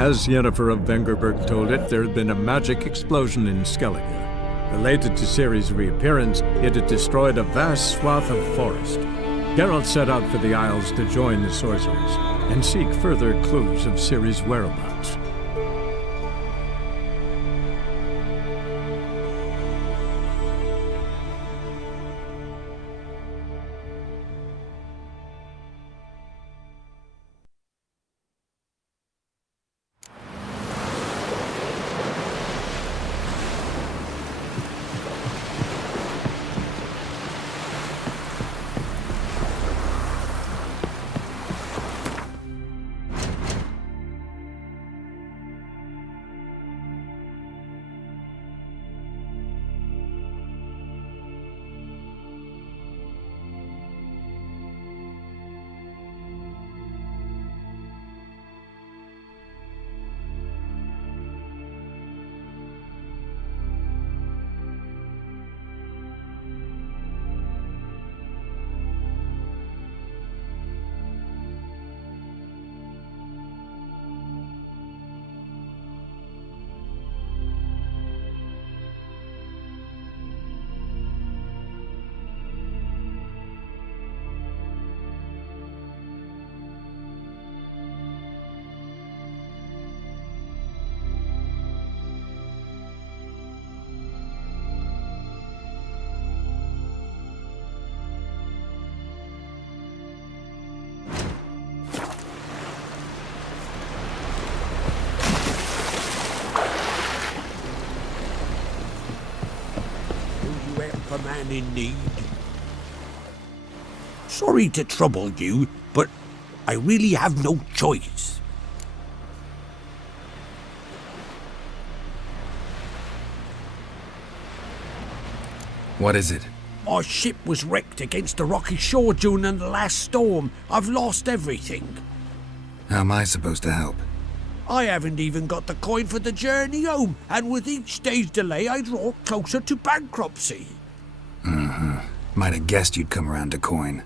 As Yennefer of Vengerberg told it, there had been a magic explosion in Skellige. Related to Ciri's reappearance, it had destroyed a vast swath of forest. Geralt set out for the Isles to join the sorcerers and seek further clues of Ciri's whereabouts. A man in need. Sorry to trouble you, but I really have no choice. What is it? My ship was wrecked against the rocky shore during the last storm. I've lost everything. How am I supposed to help? I haven't even got the coin for the journey home, and with each day's delay I draw closer to bankruptcy. Might have guessed you'd come around to coin.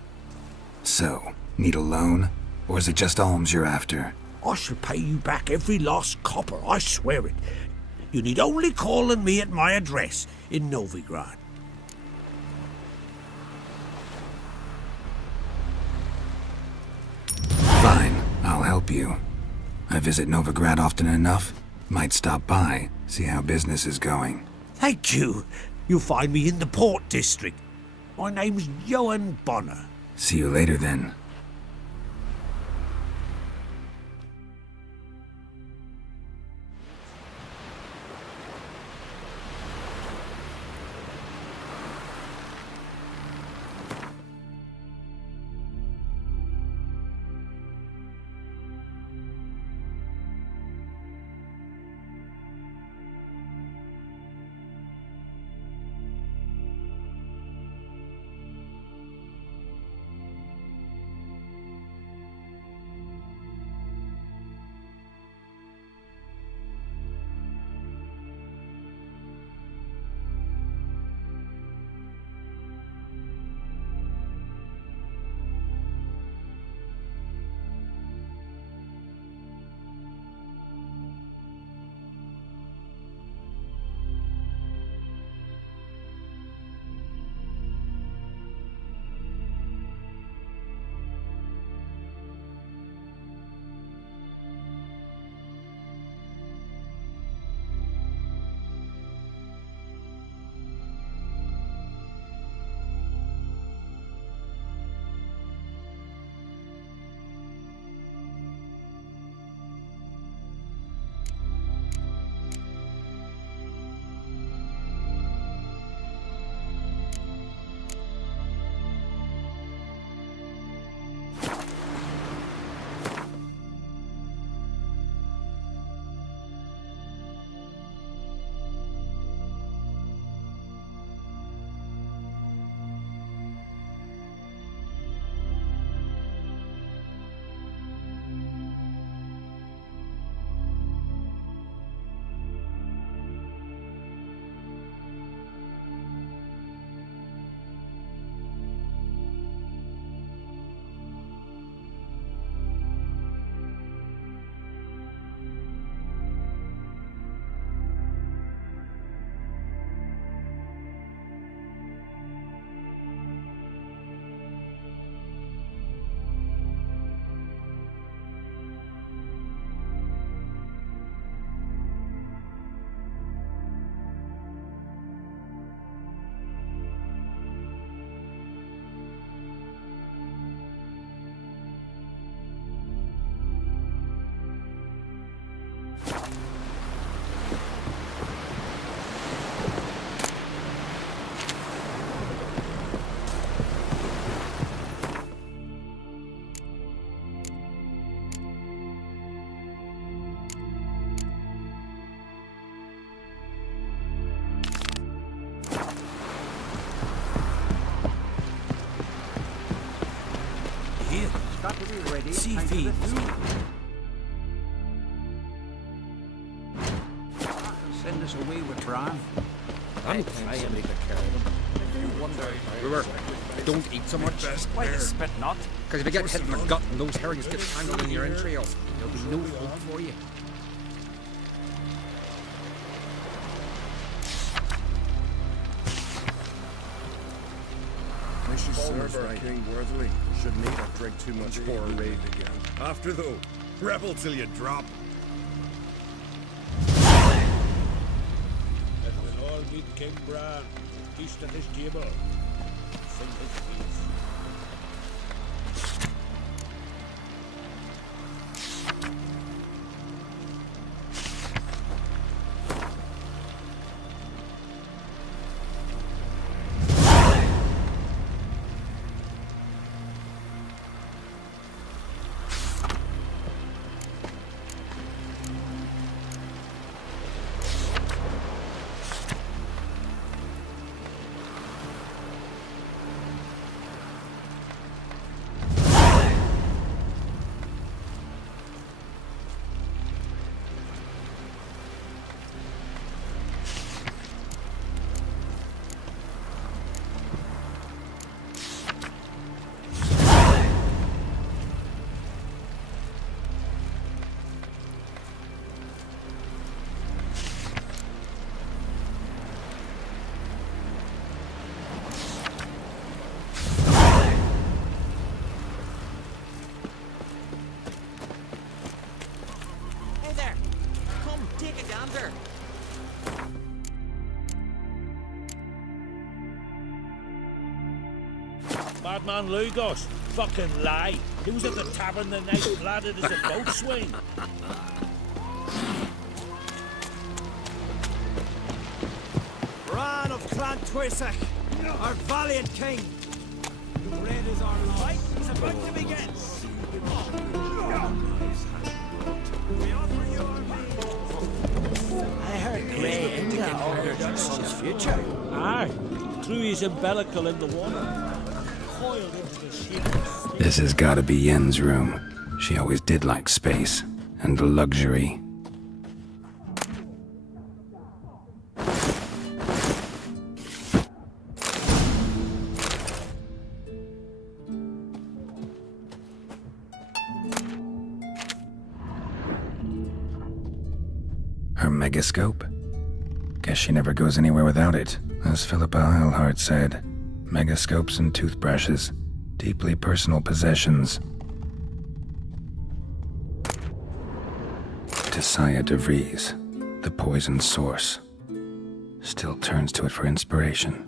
So, need a loan? Or is it just alms you're after? I shall pay you back every last copper, I swear it. You need only call on me at my address in Novigrad. Fine, I'll help you. I visit Novigrad often enough. Might stop by, see how business is going. Thank you. You'll find me in the Port District. My name's Johan Bonner. See you later then. got to be ready. See and to the thieves. food. Send us away with Bran. I'm trying to take care of them. Brewer, don't eat so much. Why you spit not? Because if you get hit in the gut and those herrings get tangled in your entrails, there'll be no hope for you. Serve our king worthily. Should need not drink too much for a raid again. After though, rebel till you drop. And we'll all meet King Bran, feast at his table, sing his peace. Hey there! Come, take a gander! Madman Lugos, fucking lie. He was at the tavern the night bladdered as a boatswain. Bran of Clan Twisach, our valiant king! The red is our light, it's about to begin! I heard Grey Inga ordered your son's future. Aye, threw his umbilical in the water, coiled into the sheet. This has gotta be Yen's room. She always did like space and luxury. Her megascope? Guess she never goes anywhere without it. As Philippa Eilhart said, megascopes and toothbrushes, deeply personal possessions. Tisaya DeVries, the poison source, still turns to it for inspiration.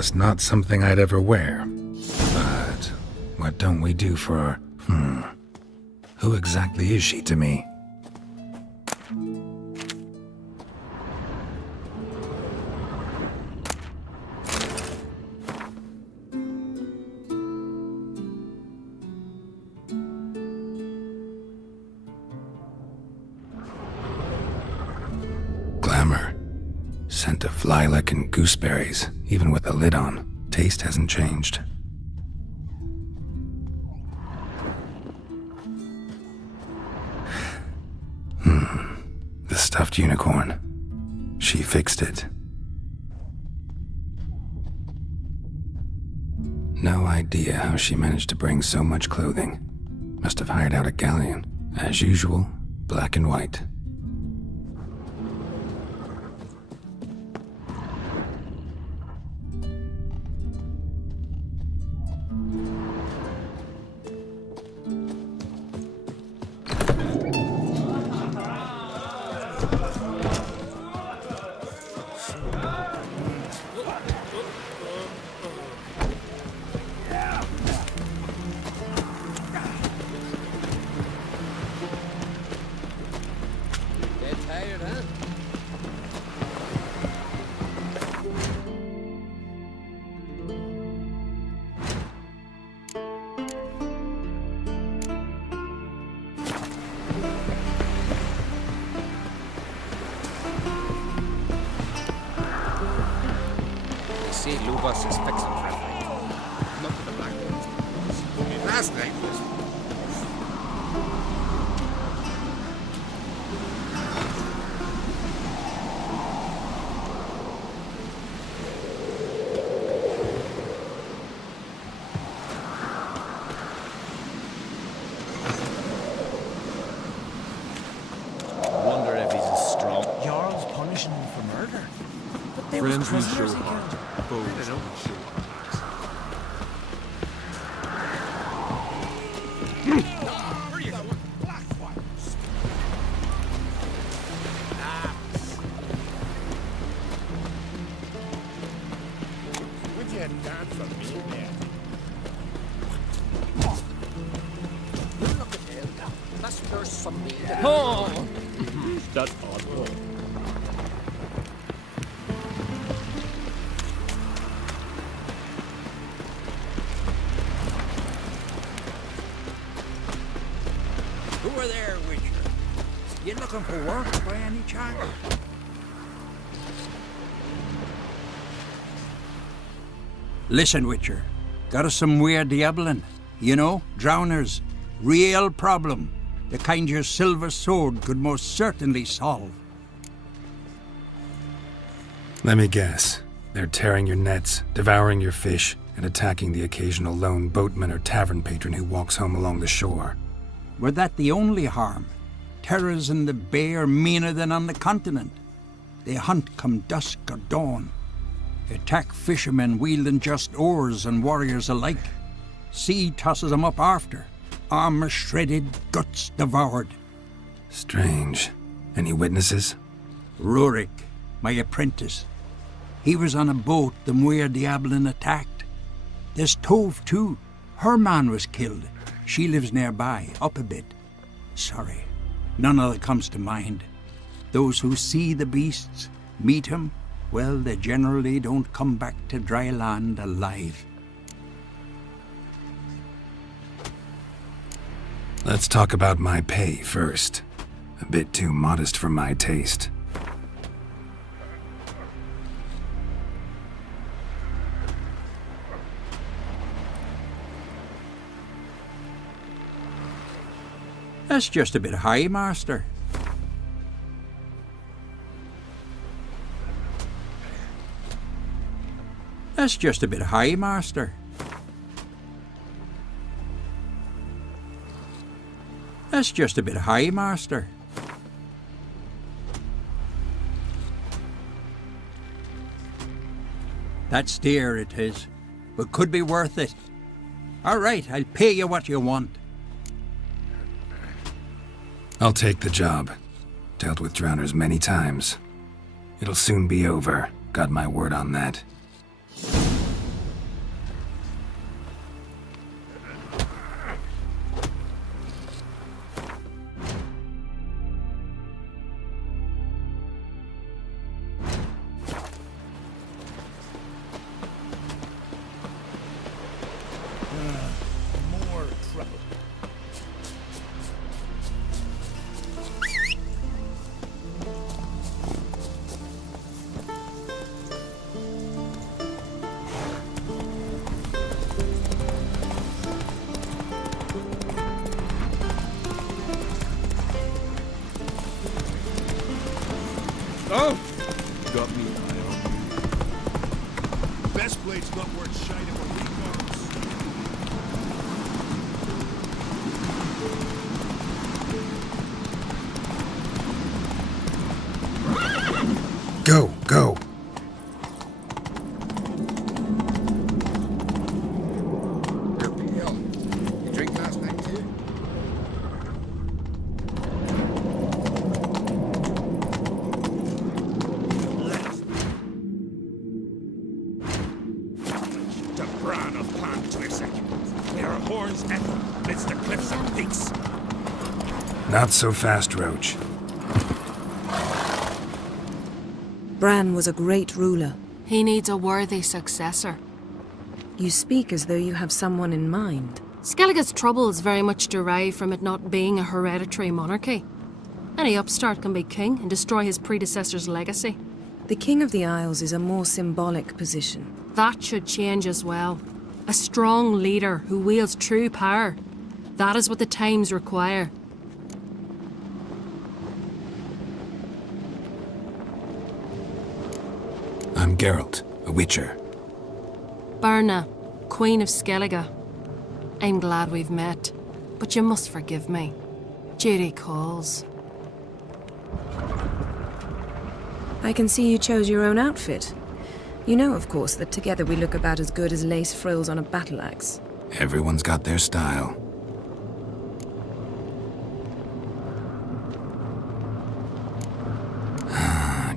Just not something I'd ever wear. But what don't we do for... Who exactly is she to me? Glamour. Scent of lilac and gooseberries, even with the lid on. Taste hasn't changed. The stuffed unicorn. She fixed it. No idea how she managed to bring so much clothing. Must have hired out a galleon. As usual, black and white. Get tired, huh? They say Lubas is fixing for a fight. Not to the black ones. Last night was... Wonder if he's as strong. Jarl's punishing him for murder. But they Friends we was show prisoners he heart, killed. foes we show hearts. Where are you going? Blackfires. Would you dance for me, man? Look at him. That's there's some meat. Oh! That's odd. Who are there, Witcher? You looking for work by any chance? Listen, Witcher. Got us some weird diabling. You know, drowners. Real problem. The kind your silver sword could most certainly solve. Let me guess. They're tearing your nets, devouring your fish, and attacking the occasional lone boatman or tavern patron who walks home along the shore. Were that the only harm? Terrors in the bay are meaner than on the continent. They hunt come dusk or dawn. Attack fishermen wielding just oars and warriors alike. Sea tosses them up after. Armor shredded, guts devoured. Strange. Any witnesses? Rurik, my apprentice. He was on a boat the Muir Diablin attacked. There's Tove, too. Her man was killed. She lives nearby, up a bit. Sorry, none other comes to mind. Those who see the beasts, meet him, well, they generally don't come back to dry land alive. Let's talk about my pay first. A bit too modest for my taste. That's just a bit high, master. That's just a bit high, master. That's just a bit high, master. That's dear, it is, but could be worth it. All right, I'll pay you what you want. I'll take the job. Dealt with drowners many times. It'll soon be over. Got my word on that. weren't shite of a week Go, go. You're pale. You drink last night too? The Bran of Clan Twisek. There are horns ever amidst the cliffs of peace. Not so fast, Roach. Bran was a great ruler. He needs a worthy successor. You speak as though you have someone in mind. Skellige's troubles very much derive from it not being a hereditary monarchy. Any upstart can be king and destroy his predecessor's legacy. The King of the Isles is a more symbolic position. That should change as well. A strong leader who wields true power. That is what the times require. I'm Geralt, a Witcher. Birna, Queen of Skellige. I'm glad we've met, but you must forgive me. Duty calls. I can see you chose your own outfit. You know, of course, that together we look about as good as lace frills on a battle axe. Everyone's got their style.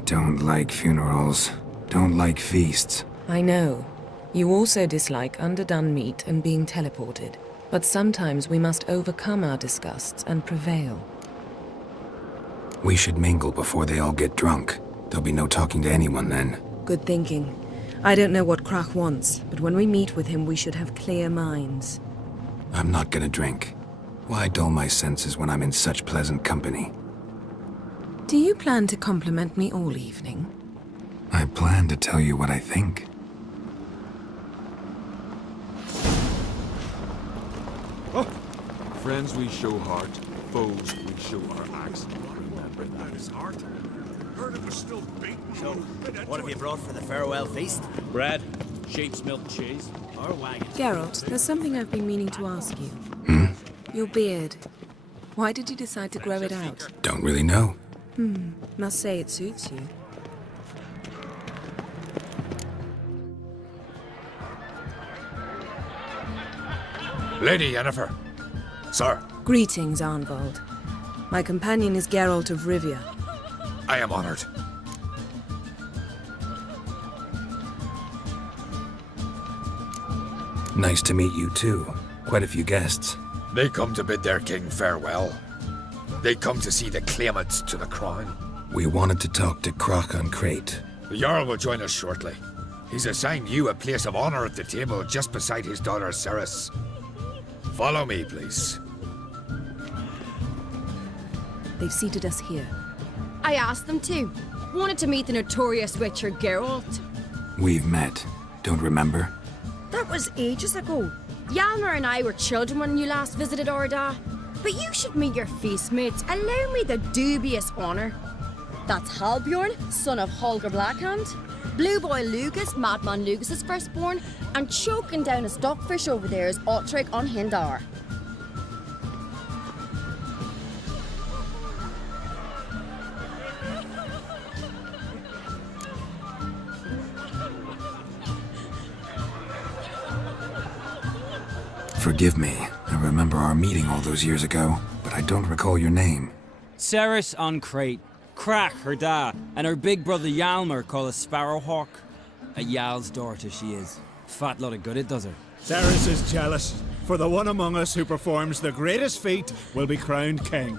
Don't like funerals. Don't like feasts. I know. You also dislike underdone meat and being teleported. But sometimes we must overcome our disgusts and prevail. We should mingle before they all get drunk. There'll be no talking to anyone then. Good thinking. I don't know what Krach wants, but when we meet with him, we should have clear minds. I'm not gonna drink. Why dull my senses when I'm in such pleasant company? Do you plan to compliment me all evening? I plan to tell you what I think. Friends we show heart, foes we show our axe. Remember that is heart. Heard it was still beating. So, what have you brought for the farewell feast? Bread, sheep's milk cheese. Or wagon? Geralt, there's something I've been meaning to ask you. Your beard. Why did you decide to grow it out? Don't really know. Must say it suits you. Lady Yennefer. Sir, Greetings, Arnvald. My companion is Geralt of Rivia. I am honored. Nice to meet you too. Quite a few guests. They come to bid their king farewell. They come to see the claimants to the crown. We wanted to talk to Krach on Crate. The Jarl will join us shortly. He's assigned you a place of honor at the table just beside his daughter Cerys. Follow me, please. They've seated us here. I asked them to. Wanted to meet the notorious Witcher Geralt. We've met. Don't remember? That was ages ago. Hjalmar and I were children when you last visited Orda. But you should meet your feast mates. Allow me the dubious honor. That's Halbjorn, son of Holger Blackhand. Blue Boy Lugus, Madman Lugus's firstborn. And choking down a stockfish over there is Otric on Hindar. Forgive me. I remember our meeting all those years ago, but I don't recall your name. Cerys on Crate. Krach, her da, and her big brother Hjalmar call a Sparrowhawk. A Jarl's daughter she is. Fat lot of good it does her. Cerys is jealous, for the one among us who performs the greatest feat will be crowned king.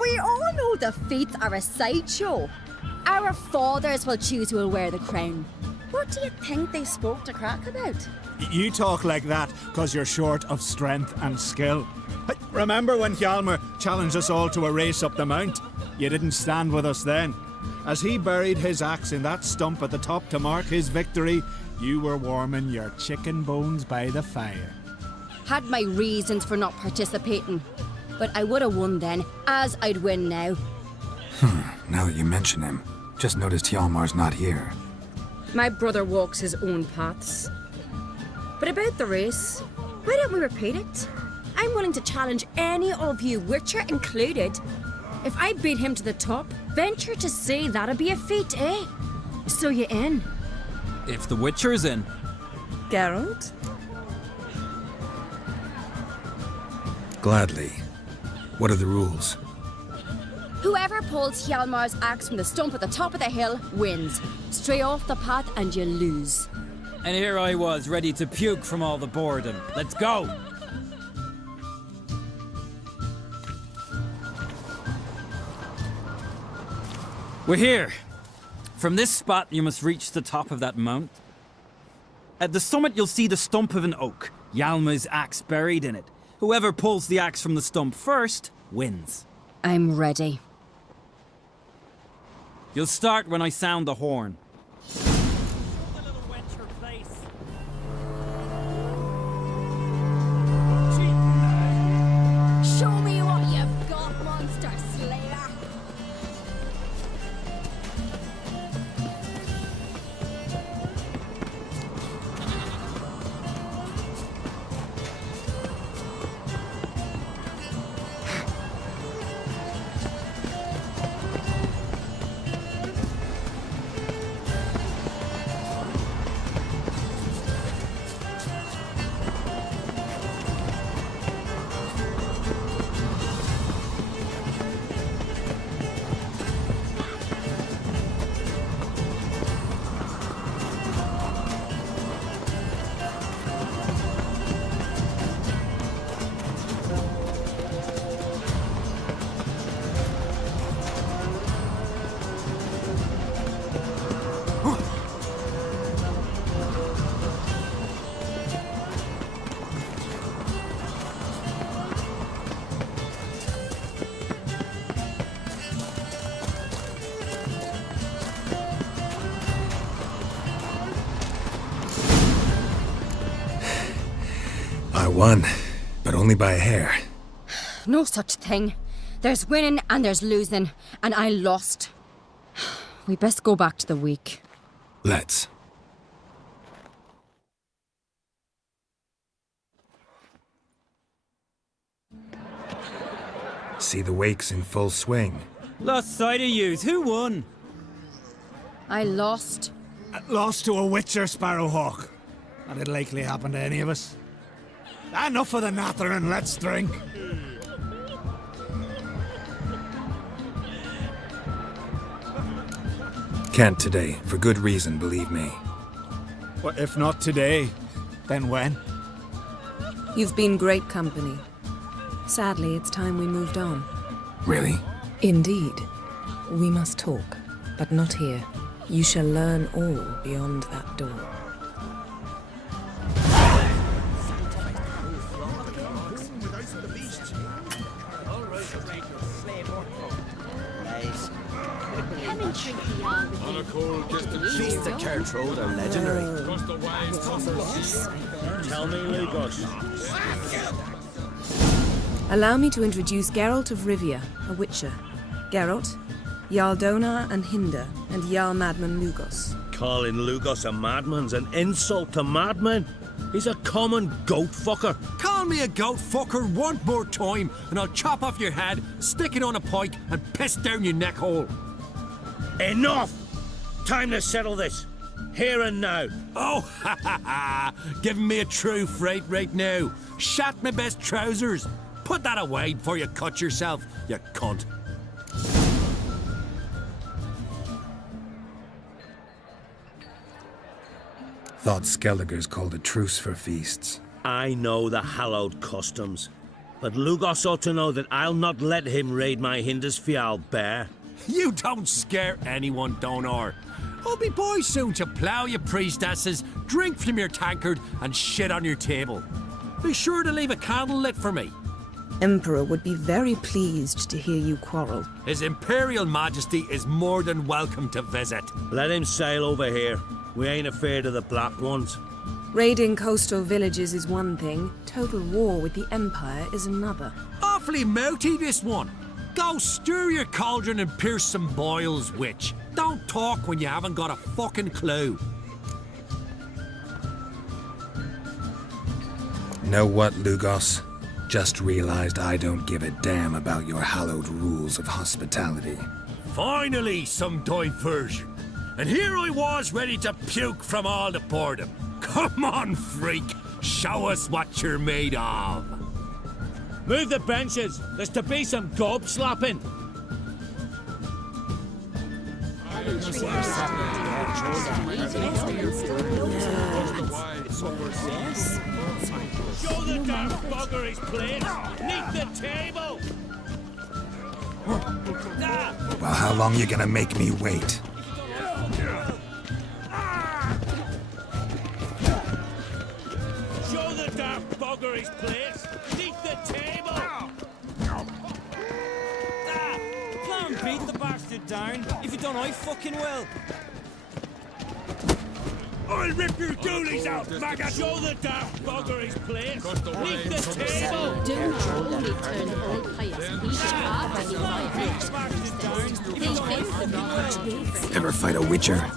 We all know the feats are a sideshow. Our fathers will choose who will wear the crown. What do you think they spoke to Krach about? You talk like that because you're short of strength and skill. Remember when Hjalmar challenged us all to a race up the mount? You didn't stand with us then. As he buried his axe in that stump at the top to mark his victory, you were warming your chicken bones by the fire. Had my reasons for not participating. But I would have won then, as I'd win now. Now that you mention him, just noticed Hjalmar's not here. My brother walks his own paths. But about the race, why don't we repeat it? I'm willing to challenge any of you, Witcher included. If I beat him to the top, venture to say that'd be a feat, eh? So you in? If the Witcher's in. Geralt? Gladly. What are the rules? Whoever pulls Hjalmar's axe from the stump at the top of the hill wins. Stray off the path and you lose. And here I was, ready to puke from all the boredom. Let's go! We're here. From this spot, you must reach the top of that mount. At the summit, you'll see the stump of an oak, Hjalmar's axe buried in it. Whoever pulls the axe from the stump first wins. I'm ready. You'll start when I sound the horn. Show me what you've got, monster slayer! I won, but only by a hair. No such thing. There's winning and there's losing, and I lost. We best go back to the week. Let's. See the wakes in full swing. Lost sight of yous. Who won? I lost. Lost to a Witcher, Sparrowhawk. That'd likely happen to any of us. Enough of the natter and let's drink. Can't today, for good reason, believe me. Well, if not today, then when? You've been great company. Sadly, it's time we moved on. Really? Indeed. We must talk, but not here. You shall learn all beyond that door. Beasts that Carrot Road are legendary. Tell me, Lugos. Allow me to introduce Geralt of Rivia, a Witcher. Geralt, Jarl Donar and Hinder, and Jarl Madman Lugos. Calling Lugos a madman's an insult to madmen. He's a common goat fucker. Call me a goat fucker one more time, and I'll chop off your head, stick it on a pike, and piss down your neck hole. Enough! Time to settle this. Here and now. Oh, ha ha ha! Giving me a true fright right now. Shat my best trousers. Put that away before you cut yourself, you cunt. Thought Skellige's called a truce for feasts. I know the hallowed customs, but Lugos ought to know that I'll not let him raid my Hindisfial bare. You don't scare anyone, Donar. I'll be boy soon to plough your priestesses, drink from your tankard, and shit on your table. Be sure to leave a candle lit for me. Emperor would be very pleased to hear you quarrel. His Imperial Majesty is more than welcome to visit. Let him sail over here. We ain't afraid of the Black Ones. Raiding coastal villages is one thing, total war with the Empire is another. Awfully mouty, this one. Go stir your cauldron and pierce some boils, witch. Don't talk when you haven't got a fucking clue. Know what, Lugos? Just realized I don't give a damn about your hallowed rules of hospitality. Finally, some diversion. And here I was ready to puke from all the boredom. Come on, freak. Show us what you're made of. Move the benches. There's to be some gob slapping. Show the damn bugger his place. Neath the table. Well, how long you gonna make me wait? Show the damn bugger his place. Neath the table. Plan beat the bastard down. If you don't, I fucking will. I'll rip your doolies out, maggot! Show the damn bugger his place! Leave the table! Don't only turn all pious Ever fight a witcher?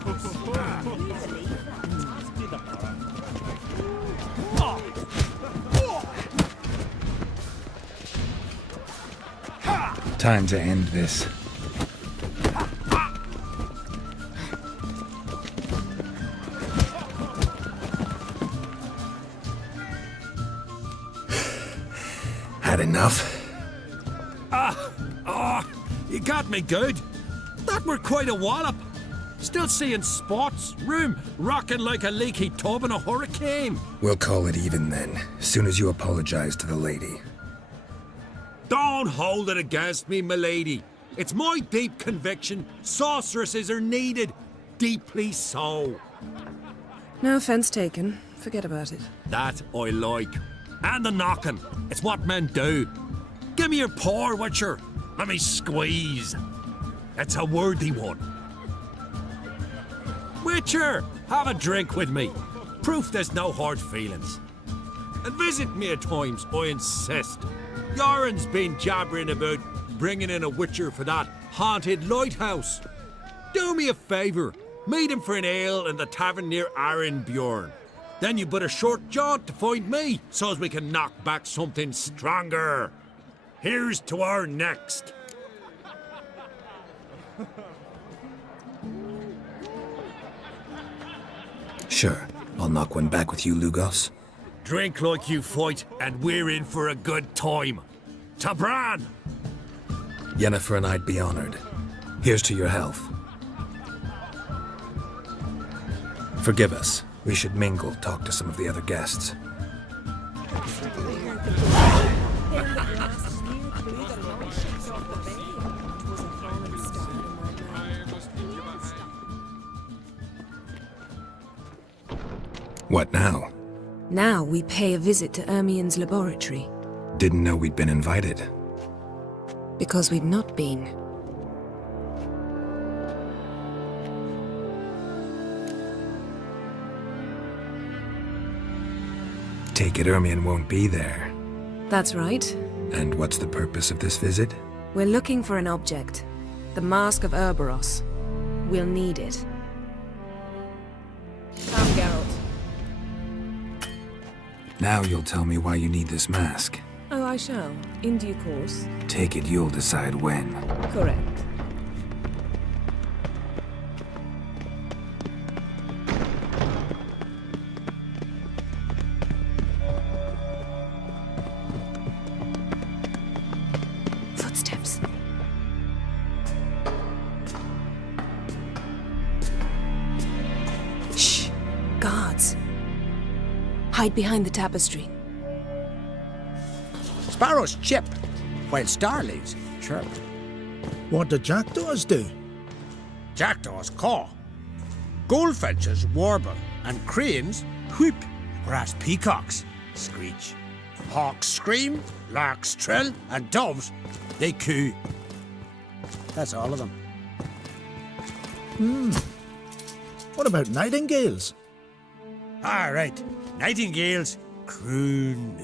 Time to end this. Had enough? You got me good. That were quite a wallop. Still seeing spots, room rocking like a leaky tub in a hurricane. We'll call it even then, soon as you apologize to the lady. Don't hold it against me, milady. It's my deep conviction sorceresses are needed. Deeply so. No offense taken. Forget about it. That I like. And the knocking. It's what men do. Give me your paw, Witcher. Let me squeeze. It's a worthy one. Witcher, have a drink with me. Proof there's no hard feelings. And visit me at times, I insist. Yoren's been jabbering about bringing in a Witcher for that haunted lighthouse. Do me a favour. Meet him for an ale in the tavern near Arenbjorn. Then you but a short jaunt to find me, so as we can knock back something stronger. Here's to our next. Sure, I'll knock one back with you, Lugos. Drink like you fight, and we're in for a good time. To Bran! Yennefer and I'd be honored. Here's to your health. Forgive us. We should mingle, talk to some of the other guests. What now? Now we pay a visit to Ermien's laboratory. Didn't know we'd been invited. Because we've not been. Take it Ermien won't be there. That's right. And what's the purpose of this visit? We're looking for an object. The Mask of Ouroboros. We'll need it. Come, Geralt. Now you'll tell me why you need this mask. Oh, I shall. In due course. Take it you'll decide when. Correct. Footsteps. Shh. Guards. Hide behind the tapestry. Sparrows chip, while starlings chirp. What do jackdaws do? Jackdaws caw. Goldfinches warble, and cranes whoop, whereas peacocks screech. Hawks scream, larks trill, and doves, they coo. That's all of them. What about nightingales? All right, nightingales croon.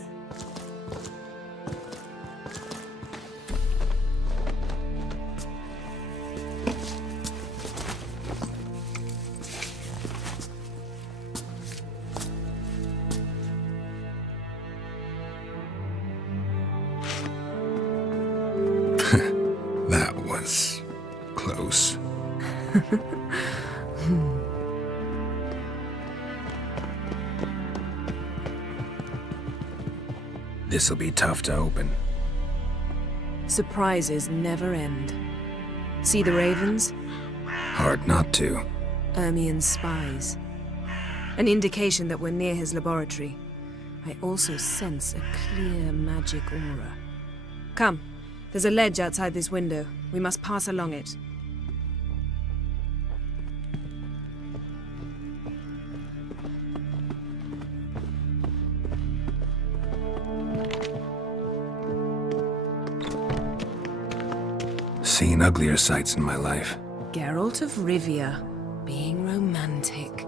This'll be tough to open. Surprises never end. See the ravens? Hard not to. Ermien's spies. An indication that we're near his laboratory. I also sense a clear magic aura. Come, there's a ledge outside this window. We must pass along it. Seen uglier sights in my life. Geralt of Rivia, being romantic.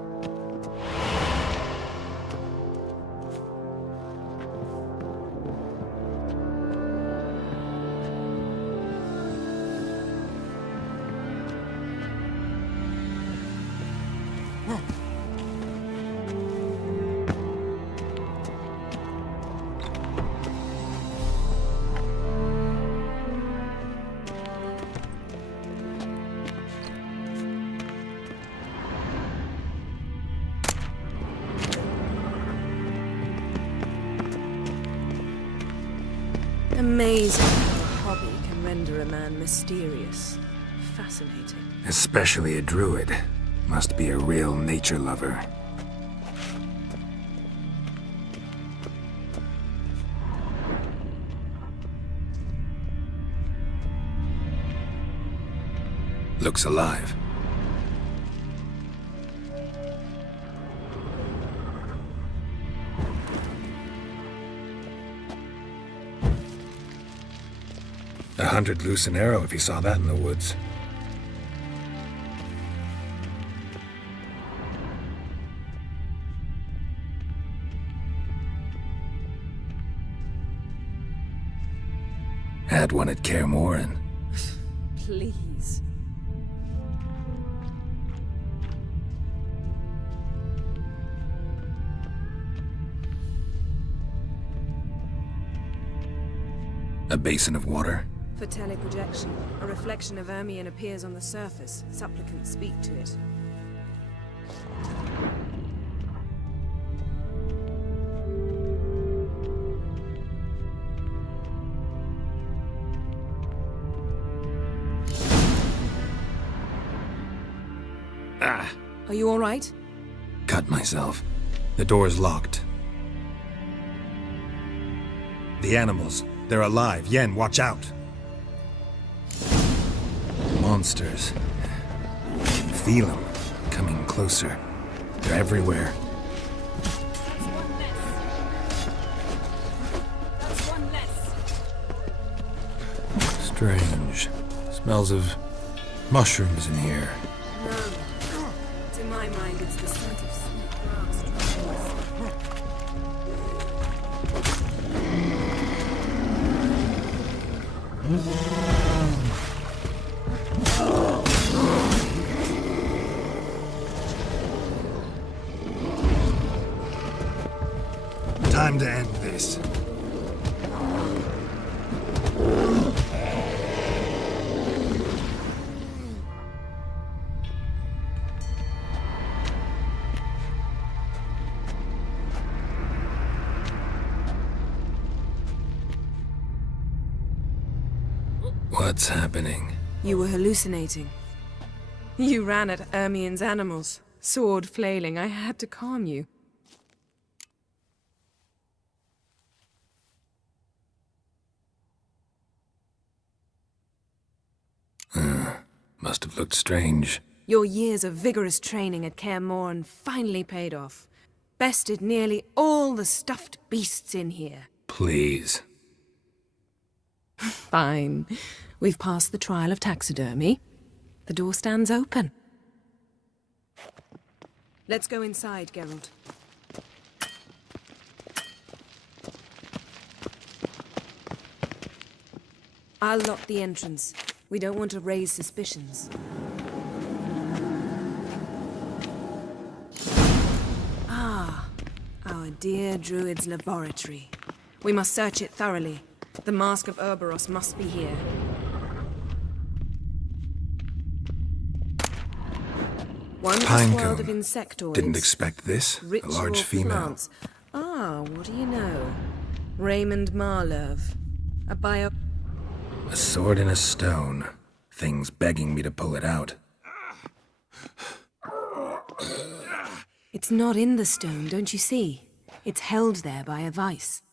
Amazing how a hobby can render a man mysterious. Fascinating. Especially a druid. Must be a real nature lover. Looks alive. $100 loose an arrow if he saw that in the woods. Had one at Kaer Morhen. Please. A basin of water. For teleprojection, a reflection of Ermien appears on the surface. Supplicants speak to it. Ah! Are you all right? Cut myself. The door's locked. The animals. They're alive. Yen, watch out. Monsters. Feel them. Coming closer. They're everywhere. Strange. Smells of mushrooms in here. No. To my mind, it's the scent of sweet grass. Time to end this. What's happening? You were hallucinating. You ran at Ermien's animals, sword flailing. I had to calm you. Must have looked strange. Your years of vigorous training at Kaer Morhen finally paid off. Bested nearly all the stuffed beasts in here. Please. Fine. We've passed the trial of taxidermy. The door stands open. Let's go inside, Geralt. I'll lock the entrance. We don't want to raise suspicions. Ah, our dear druid's laboratory. We must search it thoroughly. The Mask of Ouroboros must be here. Wondrous Pinecone. world of insectoids. Didn't expect this. A Ritual large female. plants. Ah, what do you know? Raymond Marlove. A bio... A sword in a stone. Things begging me to pull it out. It's not in the stone, don't you see? It's held there by a vice.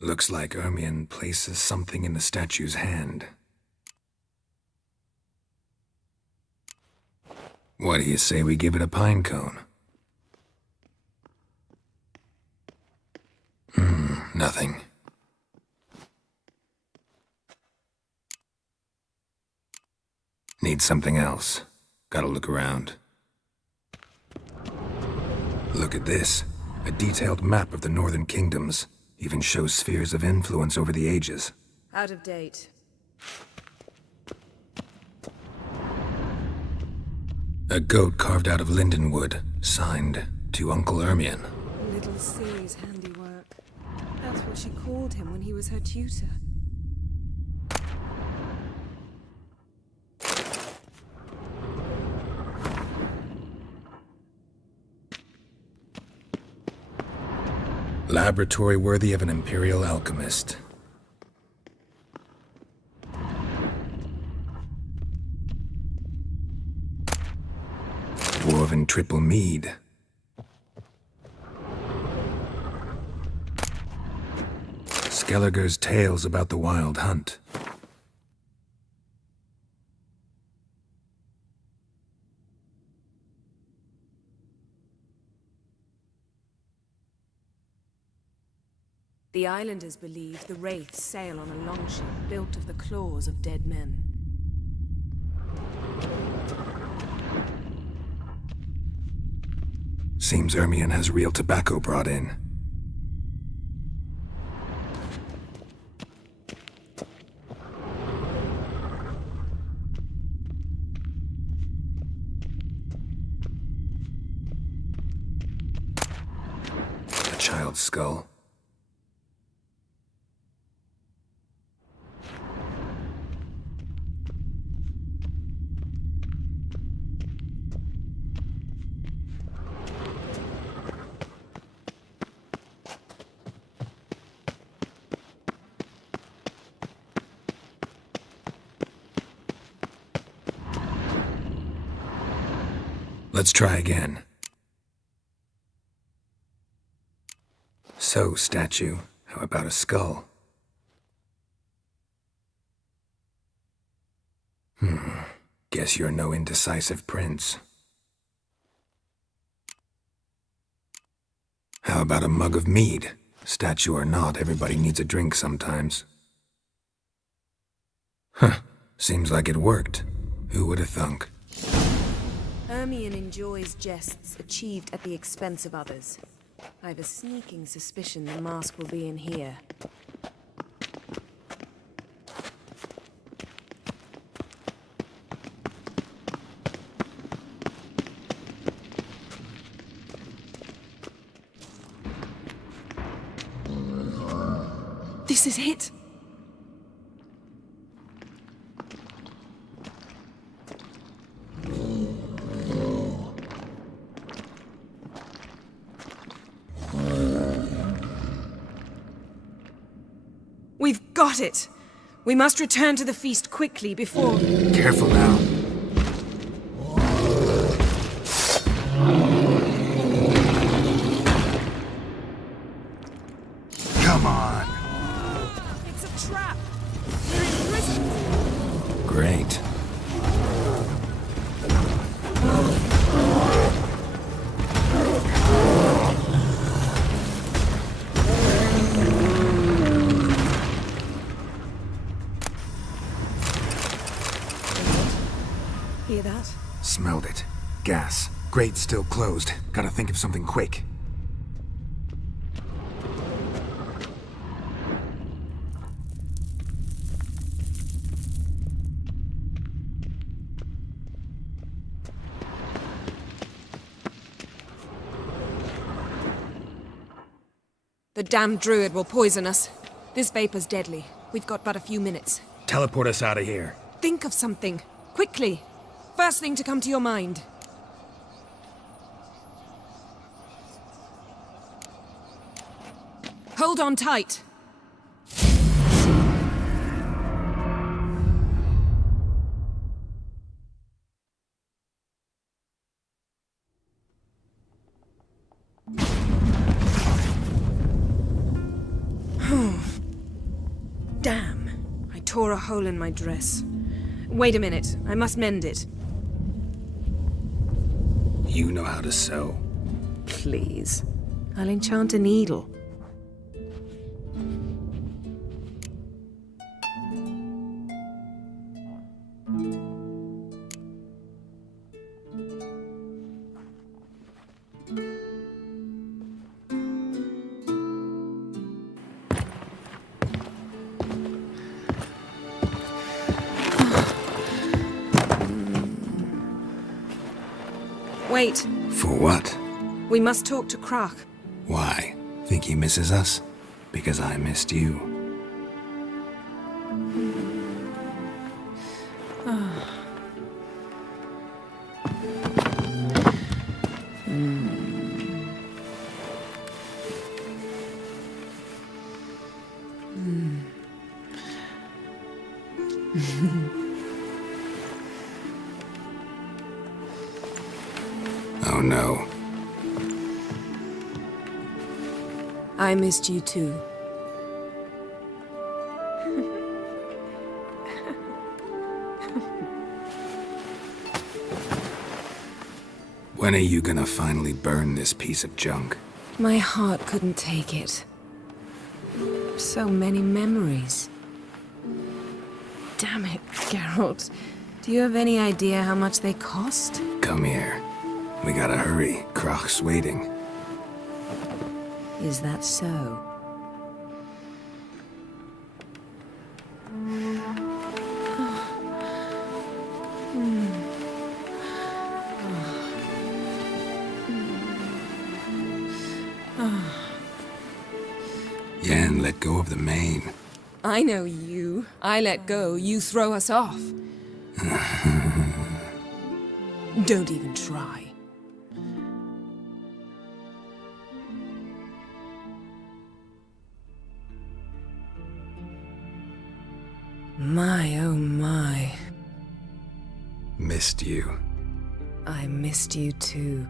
Looks like Ermion places something in the statue's hand. What do you say we give it a pinecone? Nothing. Need something else. Gotta look around. Look at this. A detailed map of the Northern Kingdoms. Even shows spheres of influence over the ages. Out of date. A goat carved out of lindenwood, signed to Uncle Ermion. Little Ciri's handiwork. That's what she called him when he was her tutor. Laboratory worthy of an imperial alchemist. Dwarven triple mead. Skelliger's tales about the wild hunt. The islanders believe the wraiths sail on a longship built of the claws of dead men. Seems Ermion has real tobacco brought in. A child's skull. Let's try again. So, statue, how about a skull? Guess you're no indecisive prince. How about a mug of mead? Statue or not, everybody needs a drink sometimes. Seems like it worked. Who would have thunk? Ermion enjoys jests achieved at the expense of others. I have a sneaking suspicion the mask will be in here. This is it! We've got it! We must return to the feast quickly before... Careful now. Come on! It's a trap! We're in prison! Great. Hear that? Smelled it. Gas. Grate still closed. Gotta think of something quick. The damned druid will poison us. This vapor's deadly. We've got but a few minutes. Teleport us out of here. Think of something. Quickly. First thing to come to your mind. Hold on tight. Damn. I tore a hole in my dress. Wait a minute. I must mend it. You know how to sew. Please. I'll enchant a needle. Wait. For what? We must talk to Croc. Why? Think he misses us? Because I missed you. Oh no. I missed you too. When are you gonna finally burn this piece of junk? My heart couldn't take it. So many memories. Damn it, Geralt. Do you have any idea how much they cost? Come here. We gotta hurry. Croc's waiting. Is that so? Yen let go of the mane. I know you. I let go, you throw us off. Don't even try. My, oh my. Missed you. I missed you too.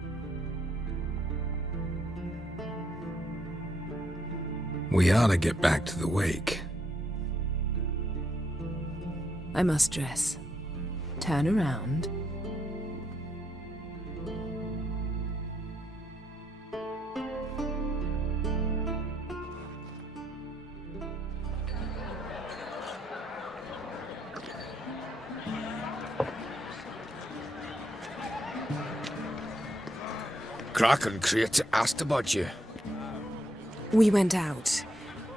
We ought to get back to the wake. I must dress. Turn around. Croc and Crate asked about you. We went out.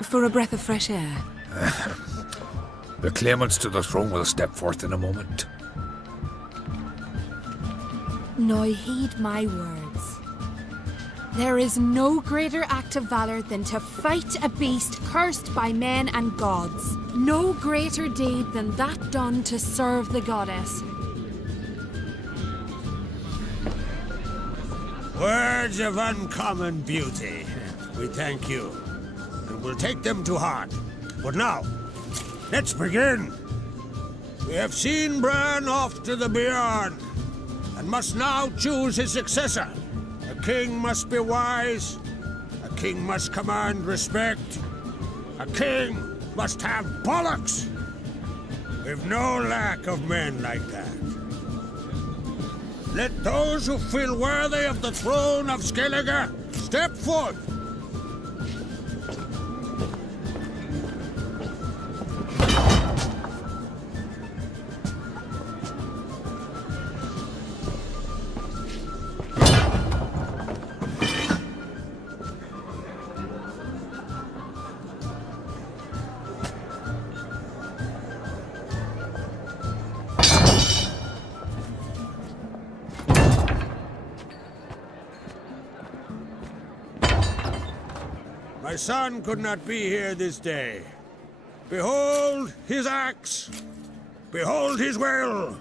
For a breath of fresh air. The claimants to the throne will step forth in a moment. Now heed my words. There is no greater act of valor than to fight a beast cursed by men and gods. No greater deed than that done to serve the goddess. Words of uncommon beauty. We thank you, and we'll take them to heart. But now, let's begin. We have seen Bran off to the beyond, and must now choose his successor. A king must be wise. A king must command respect. A king must have bollocks. We've no lack of men like that. Let those who feel worthy of the throne of Skellige step forth. My son could not be here this day. Behold his axe! Behold his will!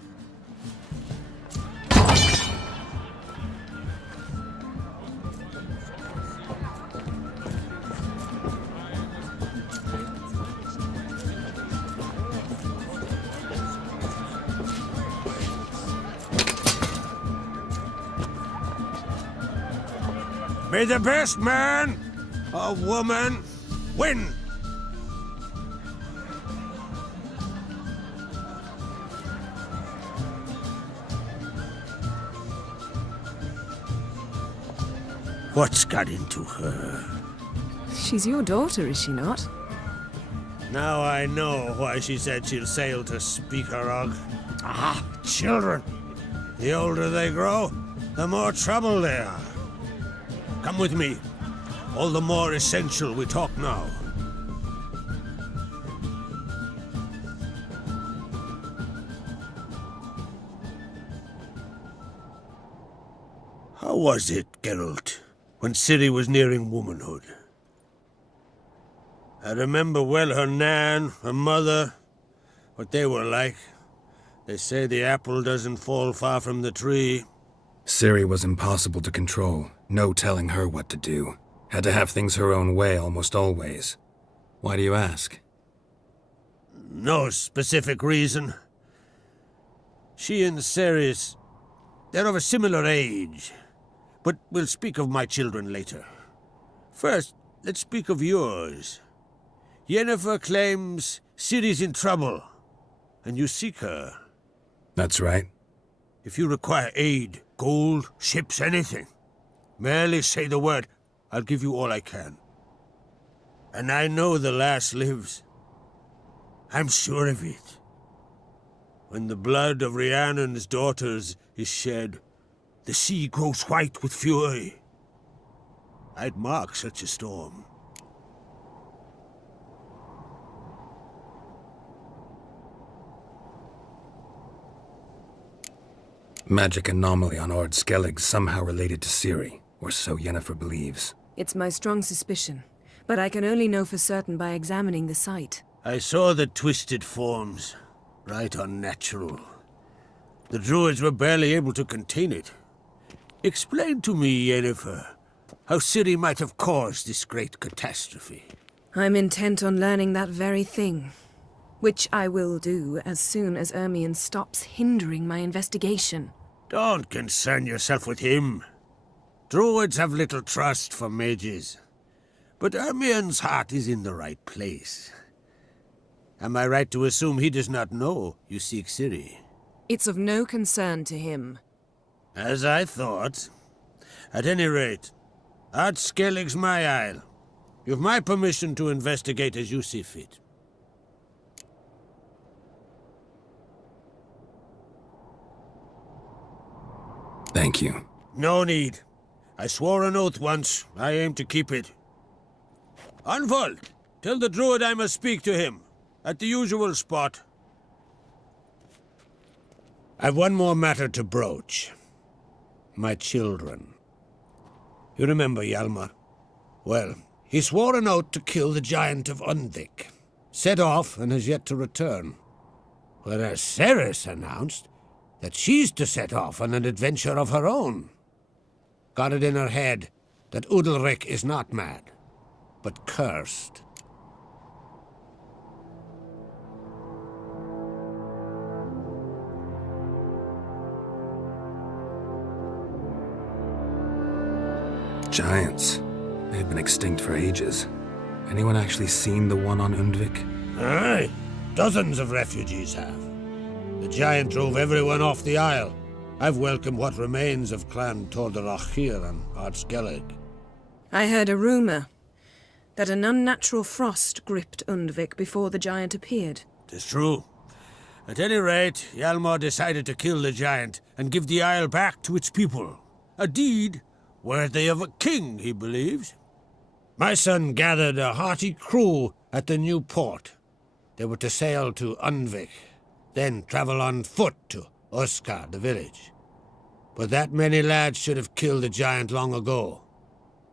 May the best man or woman win! What's got into her? She's your daughter, is she not? Now I know why she said she'll sail to Speakerog. Ah, children! The older they grow, the more trouble they are. Come with me. All the more essential we talk now. How was it, Geralt, when Ciri was nearing womanhood? I remember well her nan, her mother, what they were like. They say the apple doesn't fall far from the tree. Ciri was impossible to control. No telling her what to do. Had to have things her own way almost always. Why do you ask? No specific reason. She and Ceres, they're of a similar age. But we'll speak of my children later. First, let's speak of yours. Yennefer claims Ciri's in trouble, and you seek her. That's right. If you require aid, gold, ships, anything, merely say the word. I'll give you all I can. And I know the lass lives. I'm sure of it. When the blood of Rhiannon's daughters is shed, the sea grows white with fury. I'd mark such a storm. Magic anomaly on Ord Skellig somehow related to Ciri, or so Yennefer believes. It's my strong suspicion, but I can only know for certain by examining the site. I saw the twisted forms. Right unnatural. The druids were barely able to contain it. Explain to me, Yennefer, how Ciri might have caused this great catastrophe. I'm intent on learning that very thing, which I will do as soon as Ermion stops hindering my investigation. Don't concern yourself with him. Druids have little trust for mages. But Ermion's heart is in the right place. Am I right to assume he does not know you seek Ciri? It's of no concern to him. As I thought. At any rate, Ard Skellig's my isle. You've my permission to investigate as you see fit. Thank you. No need. I swore an oath once. I aim to keep it. Anvald, tell the druid I must speak to him. At the usual spot. I've one more matter to broach. My children. You remember Hjalmar? Well, he swore an oath to kill the giant of Undvik. Set off and has yet to return. Whereas Ceres announced that she's to set off on an adventure of her own. Got it in her head that Udalric is not mad, but cursed. Giants. They've been extinct for ages. Anyone actually seen the one on Undvik? Aye. Dozens of refugees have. The giant drove everyone off the isle. I've welcomed what remains of Clan Tordarach here on Ard Skellig. I heard a rumor that an unnatural frost gripped Undvik before the giant appeared. 'Tis true. At any rate, Hjalmar decided to kill the giant and give the isle back to its people. A deed worthy of a king, he believes. My son gathered a hearty crew at the new port. They were to sail to Undvik, then travel on foot to Oskar, the village. But that many lads should have killed the giant long ago.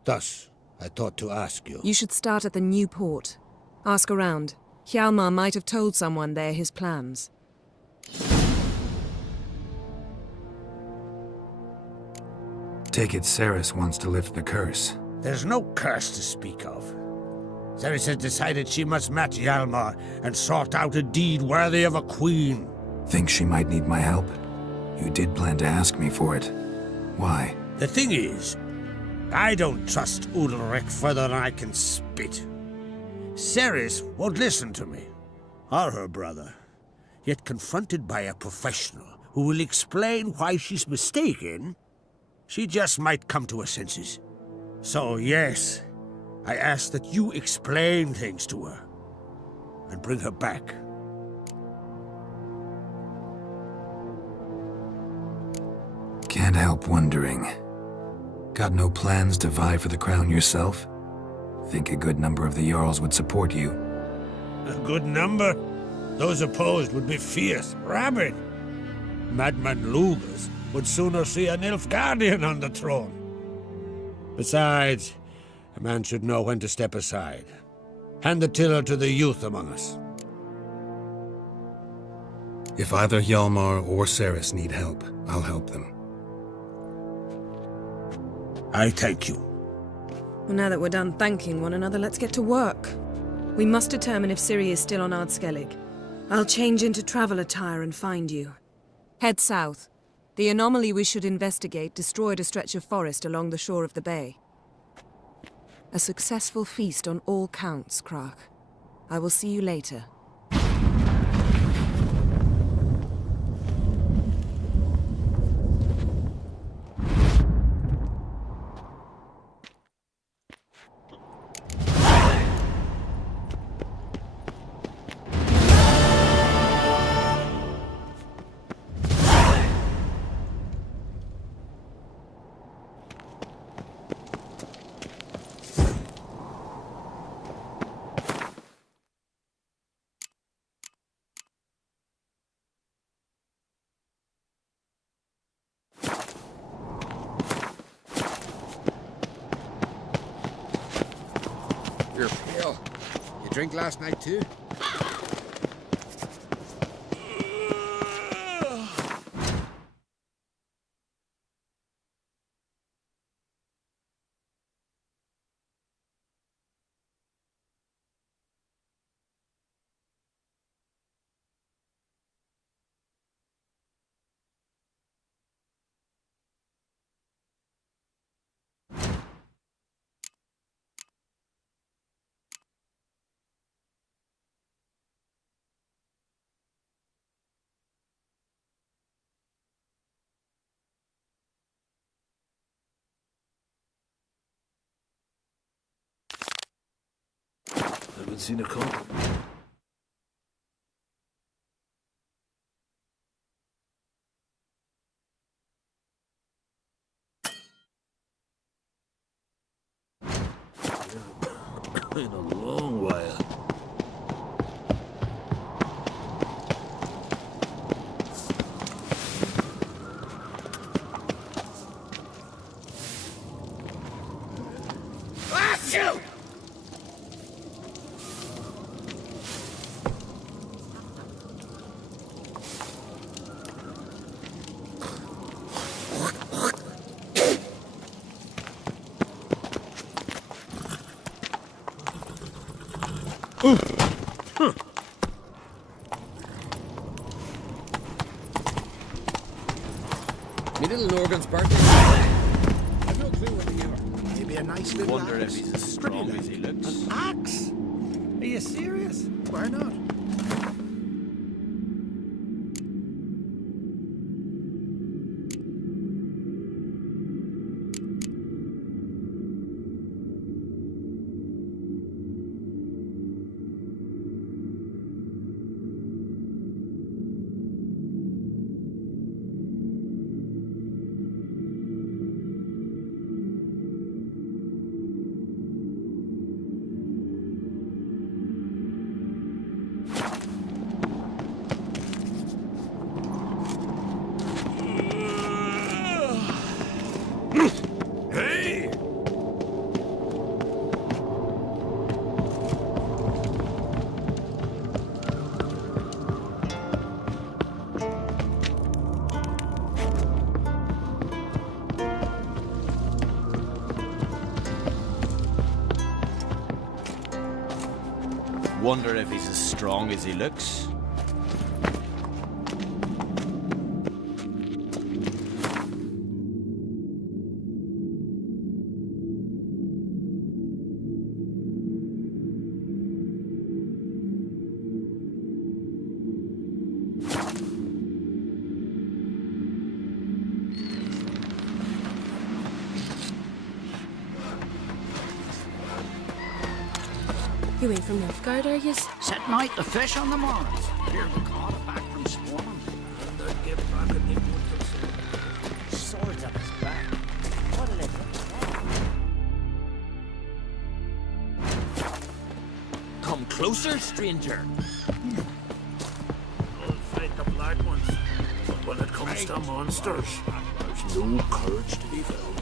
Thus, I thought to ask you. You should start at the new port. Ask around. Hjalmar might have told someone there his plans. Take it Cerys wants to lift the curse. There's no curse to speak of. Cerys has decided she must match Hjalmar and sort out a deed worthy of a queen. Think she might need my help? You did plan to ask me for it. Why? The thing is, I don't trust Udalryk further than I can spit. Cerys won't listen to me, or her brother. Yet confronted by a professional who will explain why she's mistaken, she just might come to her senses. So yes, I ask that you explain things to her and bring her back. Can't help wondering. Got no plans to vie for the crown yourself? Think a good number of the Jarls would support you. A good number? Those opposed would be fierce, rabid. Madman Lugas would sooner see an Nilfgaardian on the throne. Besides, a man should know when to step aside. Hand the tiller to the youth among us. If either Hjalmar or Cerys need help, I'll help them. I thank you. Well, now that we're done thanking one another, let's get to work. We must determine if Ciri is still on Ardskellig. I'll change into travel attire and find you. Head south. The anomaly we should investigate destroyed a stretch of forest along the shore of the bay. A successful feast on all counts, Crach. I will see you later. You're pale. You drink last night too? Haven't seen a cop. In a long while. Ah, shoot! Me little Norgan's birthday. I've no clue when they are. Maybe a nice little Wonder if axe. he's as strong as he looks. An axe? Are you serious? Why not? Wonder if he's as strong as he looks. You ain't from Nilfgaard, are yous? Setting out the fish on the morning. Here we caught it back from spawning. And I'd get back at Nick swords at his back. What'll it do? Come closer, stranger. I'll fight the black ones. But when it comes to monsters, there's no courage to be found.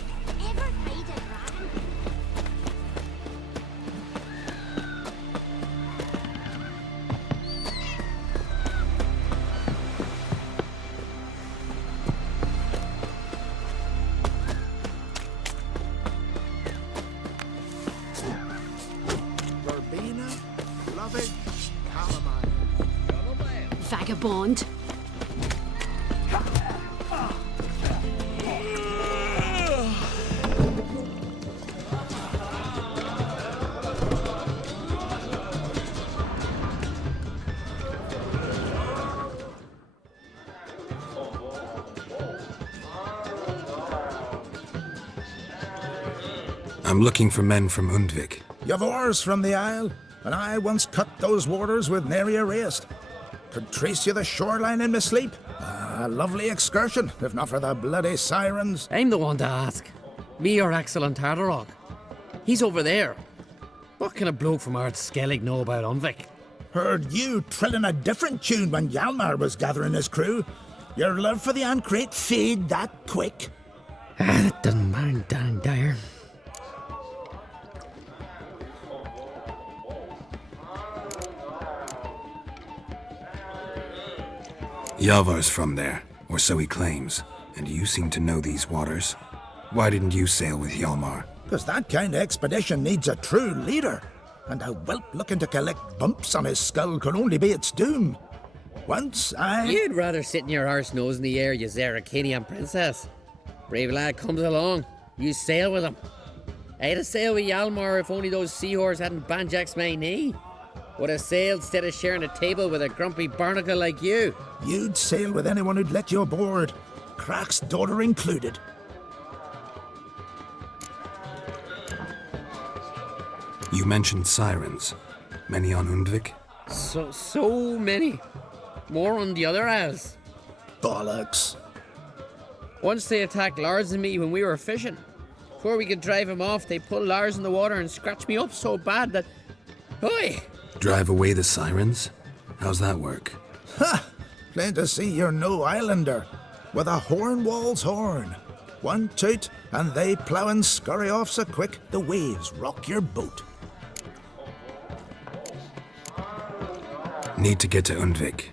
Vagabond. I'm looking for men from Undvik. You've oars from the Isle, and I once cut those waters with nary a raist. Could trace you the shoreline in my sleep. A lovely excursion, if not for the bloody sirens. I'm the one to ask. Me or Axel on Tartarog. He's over there. What can a bloke from Ard Skellig know about Undvik? Heard you trilling a different tune when Hjalmar was gathering his crew. Your love for the Ancrate fade that quick. That doesn't mind down there. Yavar's from there, or so he claims, and you seem to know these waters. Why didn't you sail with Hjalmar? Because that kind of expedition needs a true leader, and a whelp looking to collect bumps on his skull can only be its doom. Once You'd rather sit in your arse nose in the air, you Zarakanian princess. Brave lad comes along, you sail with him. I'd have sailed with Hjalmar if only those seahorses hadn't banjaxed my knee. Would have sailed instead of sharing a table with a grumpy barnacle like you. You'd sail with anyone who'd let you aboard, Crach's daughter included. You mentioned sirens. Many on Undvik? So many. More on the other isles. Bollocks. Once they attacked Lars and me when we were fishing. Before we could drive him off, they pulled Lars in the water and scratched me up so bad that... Oi! Drive away the sirens? How's that work? Ha! Plain to see you're no islander. With a Hornwall's horn. One toot, and they plough and scurry off so quick the waves rock your boat. Need to get to Undvik.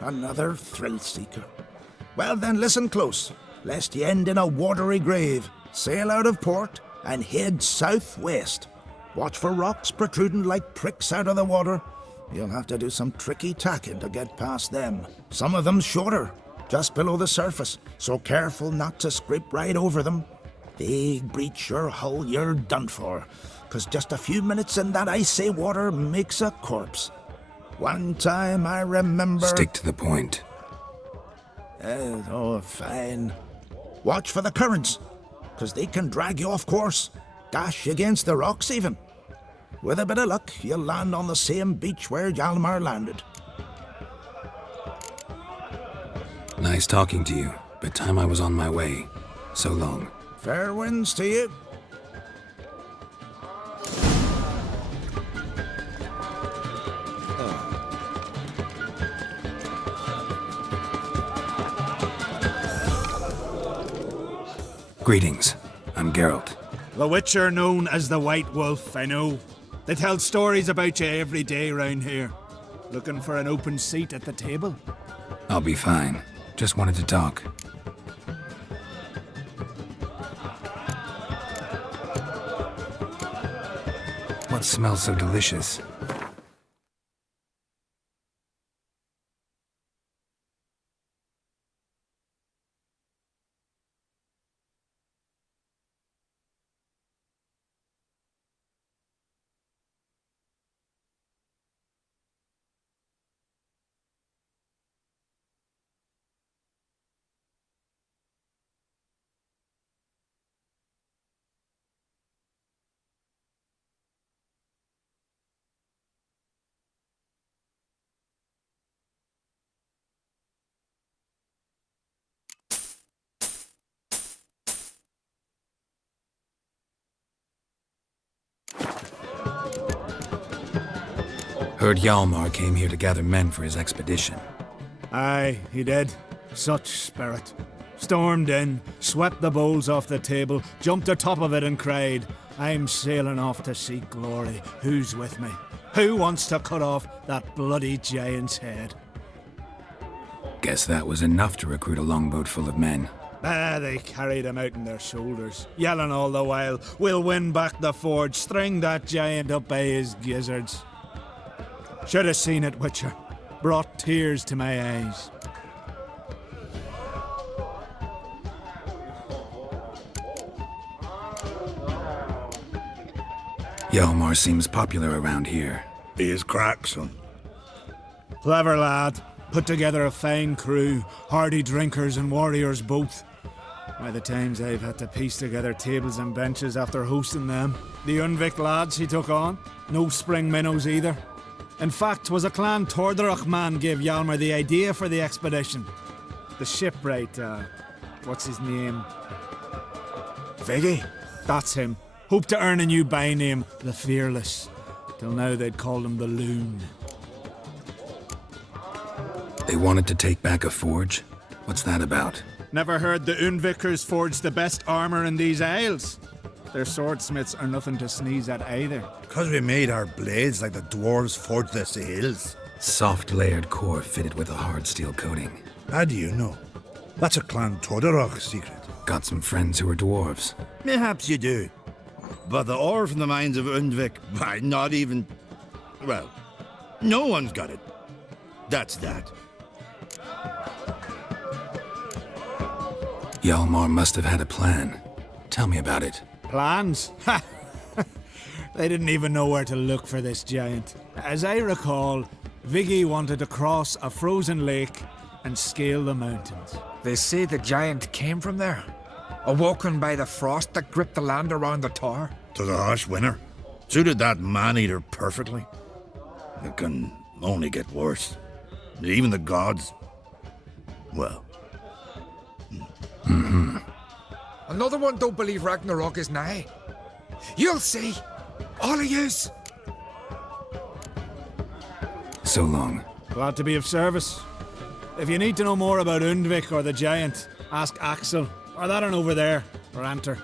Another thrill-seeker. Well then, listen close, lest ye end in a watery grave. Sail out of port and head southwest. Watch for rocks protruding like pricks out of the water. You'll have to do some tricky tacking to get past them. Some of them shorter, just below the surface, so careful not to scrape right over them. They breach your hull, you're done for, 'cause just a few minutes in that icy water makes a corpse. One time I remember... Stick to the point. Oh, fine. Watch for the currents, 'cause they can drag you off course, dash against the rocks even. With a bit of luck, you'll land on the same beach where Hjalmar landed. Nice talking to you, but time I was on my way. So long. Fair winds to you. Greetings. I'm Geralt. The Witcher known as the White Wolf, I know. They tell stories about you every day round here. Looking for an open seat at the table? I'll be fine. Just wanted to talk. What smells so delicious? Heard Hjalmar came here to gather men for his expedition. Aye, he did. Such spirit. Stormed in, swept the bowls off the table, jumped atop of it and cried, I'm sailing off to seek glory. Who's with me? Who wants to cut off that bloody giant's head? Guess that was enough to recruit a longboat full of men. They carried him out on their shoulders, yelling all the while, we'll win back the forge, string that giant up by his gizzards. Should have seen it, Witcher. Brought tears to my eyes. Hjalmar seems popular around here. He is crack, son. Clever lad. Put together a fine crew, hardy drinkers and warriors both. By the times I've had to piece together tables and benches after hosting them. The Unvik lads he took on, no spring minnows either. In fact, 'twas a Clan Tordarach man gave Hjalmar the idea for the expedition. The shipwright, what's his name? Viggy? That's him. Hoped to earn a new byname, the Fearless. Till now they'd called him the Loon. They wanted to take back a forge? What's that about? Never heard the Unvikers forged the best armor in these isles. Their swordsmiths are nothing to sneeze at either. Because we made our blades like the dwarves forged their sails. Soft layered core fitted with a hard steel coating. How do you know? That's a Clan Tordarach secret. Got some friends who are dwarves. Mayhaps you do. But the ore from the mines of Undvik, why, not even... Well, no one's got it. That's that. Hjalmar must have had a plan. Tell me about it. Plans? Ha! They didn't even know where to look for this giant. As I recall, Viggy wanted to cross a frozen lake and scale the mountains. They say the giant came from there, awoken by the frost that gripped the land around the tower. To the harsh winter. Suited that man-eater perfectly. It can only get worse. Even the gods... Well... Mm-hmm. Another one don't believe Ragnarok is nigh. You'll see. All of yous. So long. Glad to be of service. If you need to know more about Undvik or the giant, ask Axel, or that one over there, or Anter.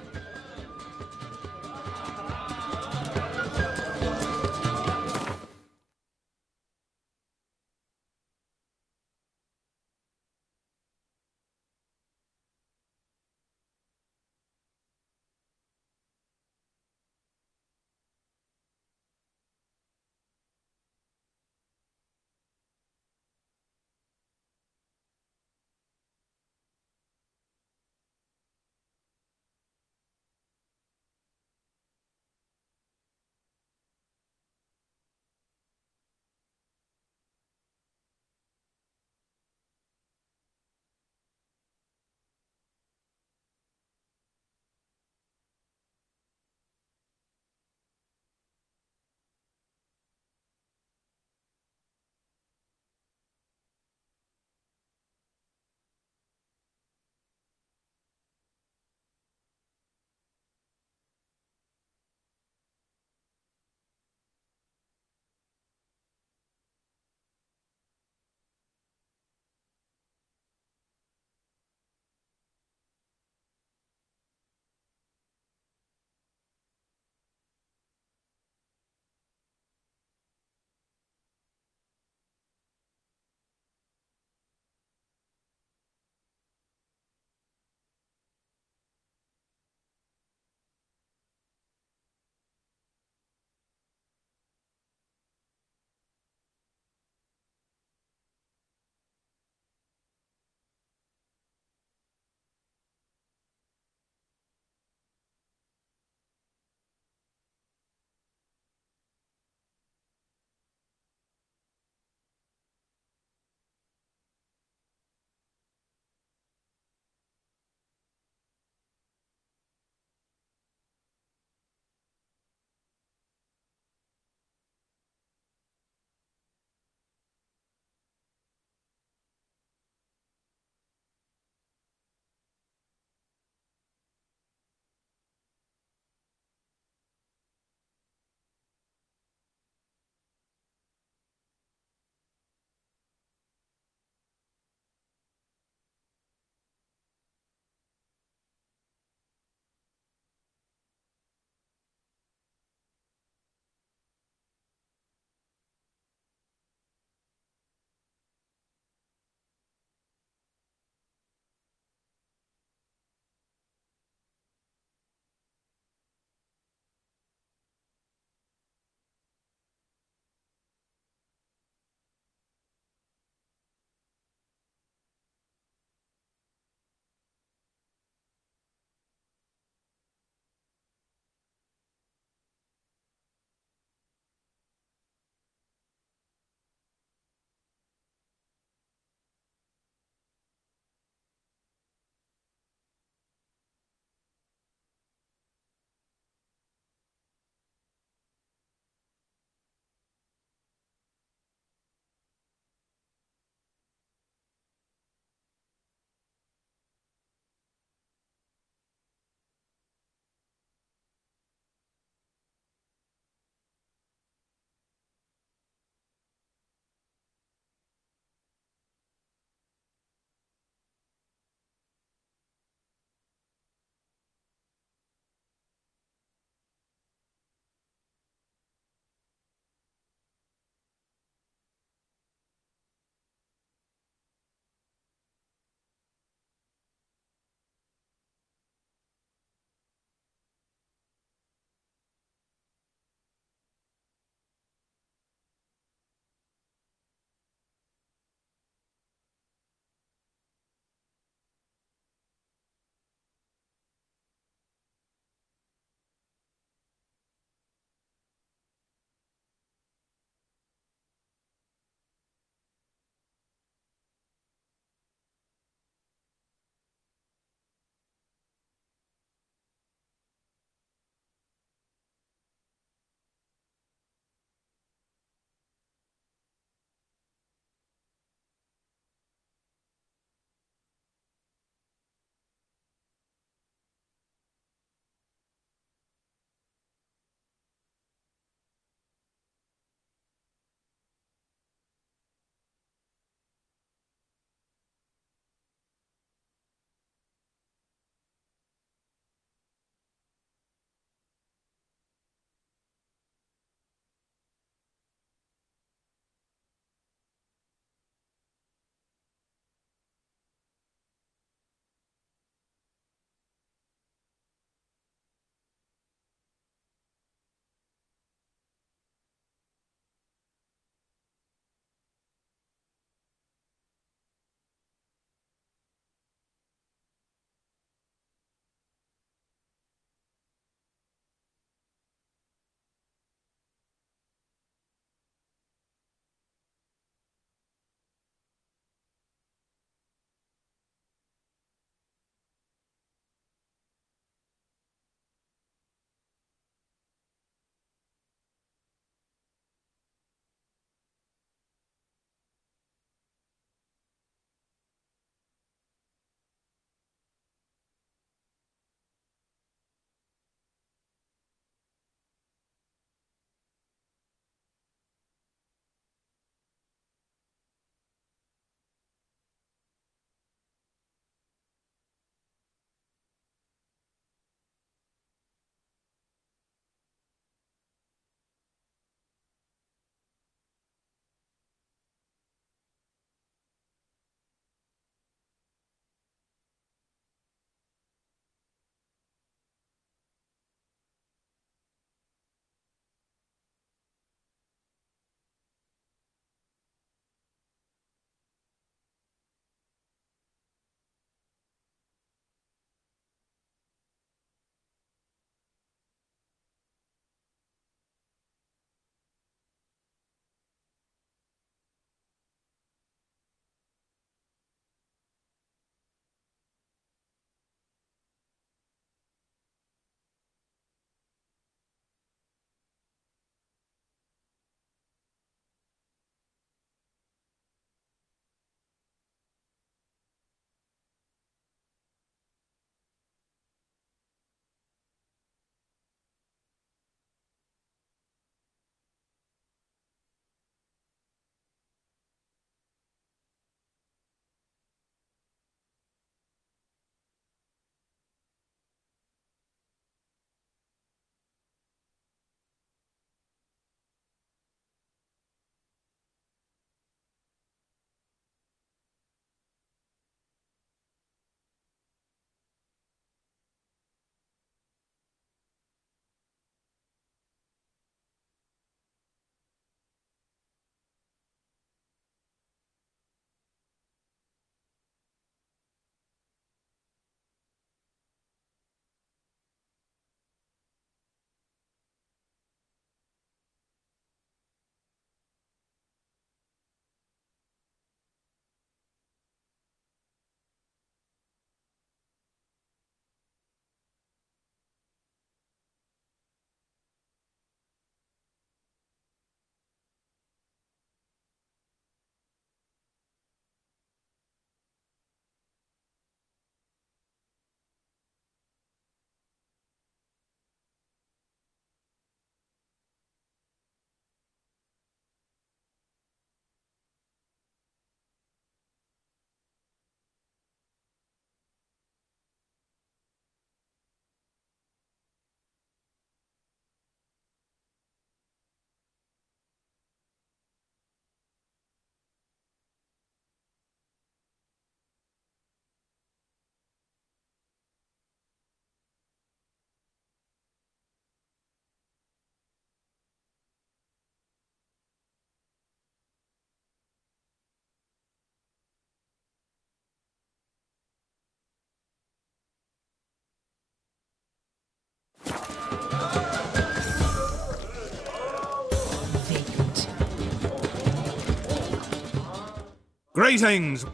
Greetings!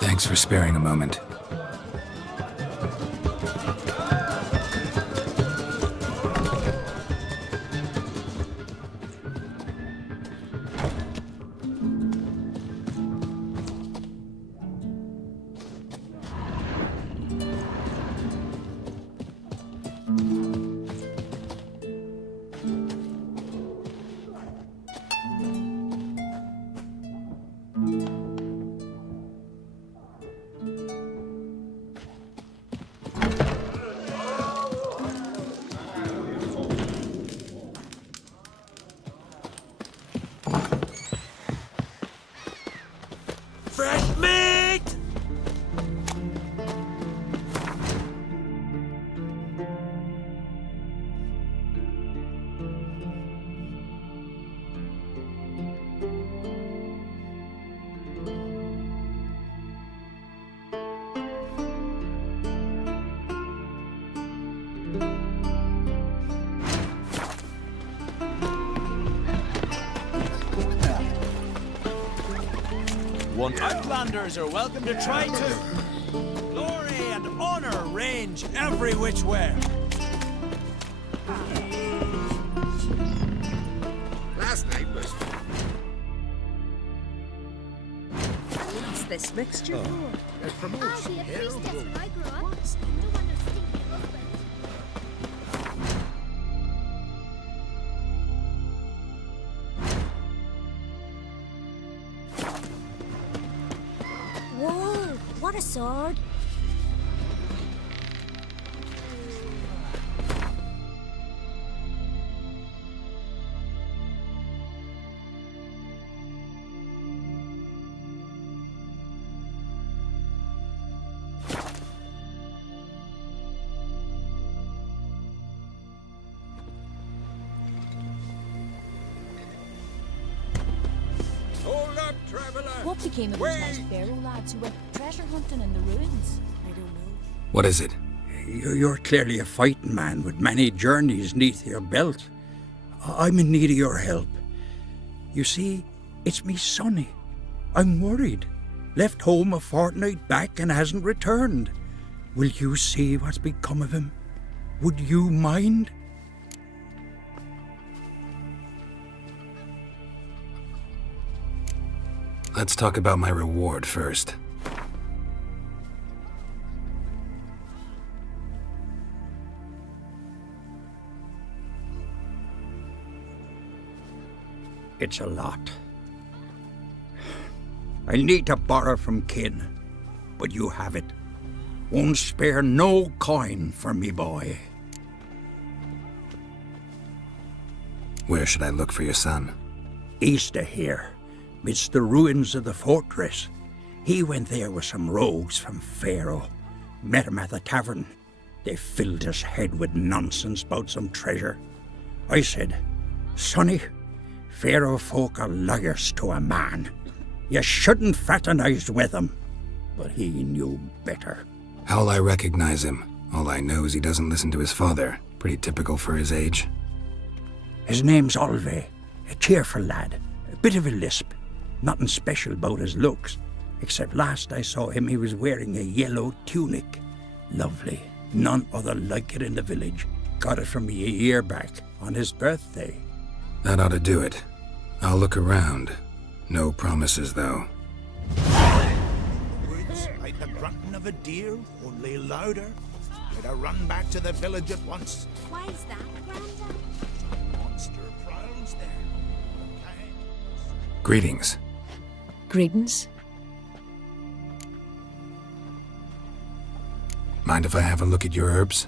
Thanks for sparing a moment. Fresh meat! Outlanders are welcome to try too. Glory and honor range every which way. Last night was... What's this mixture for? It promotes I'll be a hero priestess growth. when I grow up. No wonder stinky husband. Whoa, what a sword. Hold up, traveler! What became of those nice Pharaoh lads who went treasure hunting in the ruins? I don't know. What is it? You're clearly a fighting man with many journeys neath your belt. I'm in need of your help. You see, it's me Sonny. I'm worried. Left home a fortnight back and hasn't returned. Will you see what's become of him? Would you mind? Let's talk about my reward first. It's a lot. I need to borrow from kin, but you have it. Won't spare no coin for me boy. Where should I look for your son? East of here, midst the ruins of the fortress. He went there with some rogues from Pharaoh. Met him at the tavern. They filled his head with nonsense about some treasure. I said, Sonny, Pharaoh folk are liars to a man. You shouldn't fraternize with them. But he knew better. How'll I recognize him? All I know is he doesn't listen to his father. Pretty typical for his age. His name's Olve, a cheerful lad. A bit of a lisp. Nothing special about his looks. Except last I saw him, he was wearing a yellow tunic. Lovely. None other like it in the village. Got it from me a year back, on his birthday. That ought to do it. I'll look around. No promises, though. Woods like the grunting of a deer, only louder. Better run back to the village at once. Why is that, Grandad? Monster prowls there. Greetings. Greetings. Mind if I have a look at your herbs?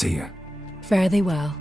See ya. Fare thee well.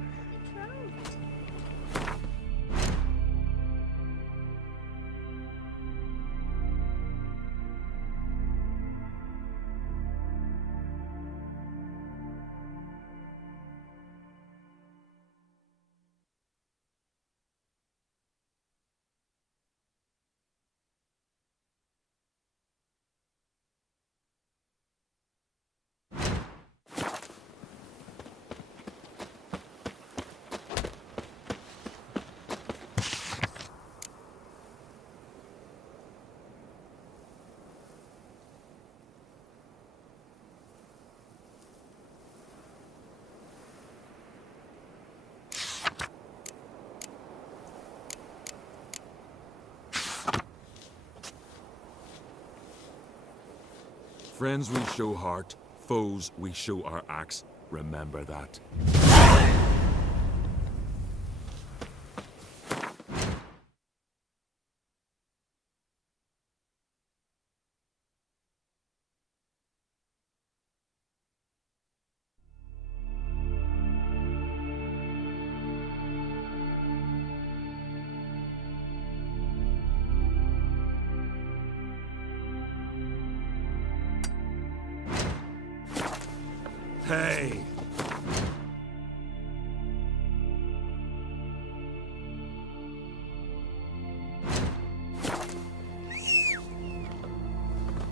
Friends we show heart, foes we show our axe. Remember that. Hey!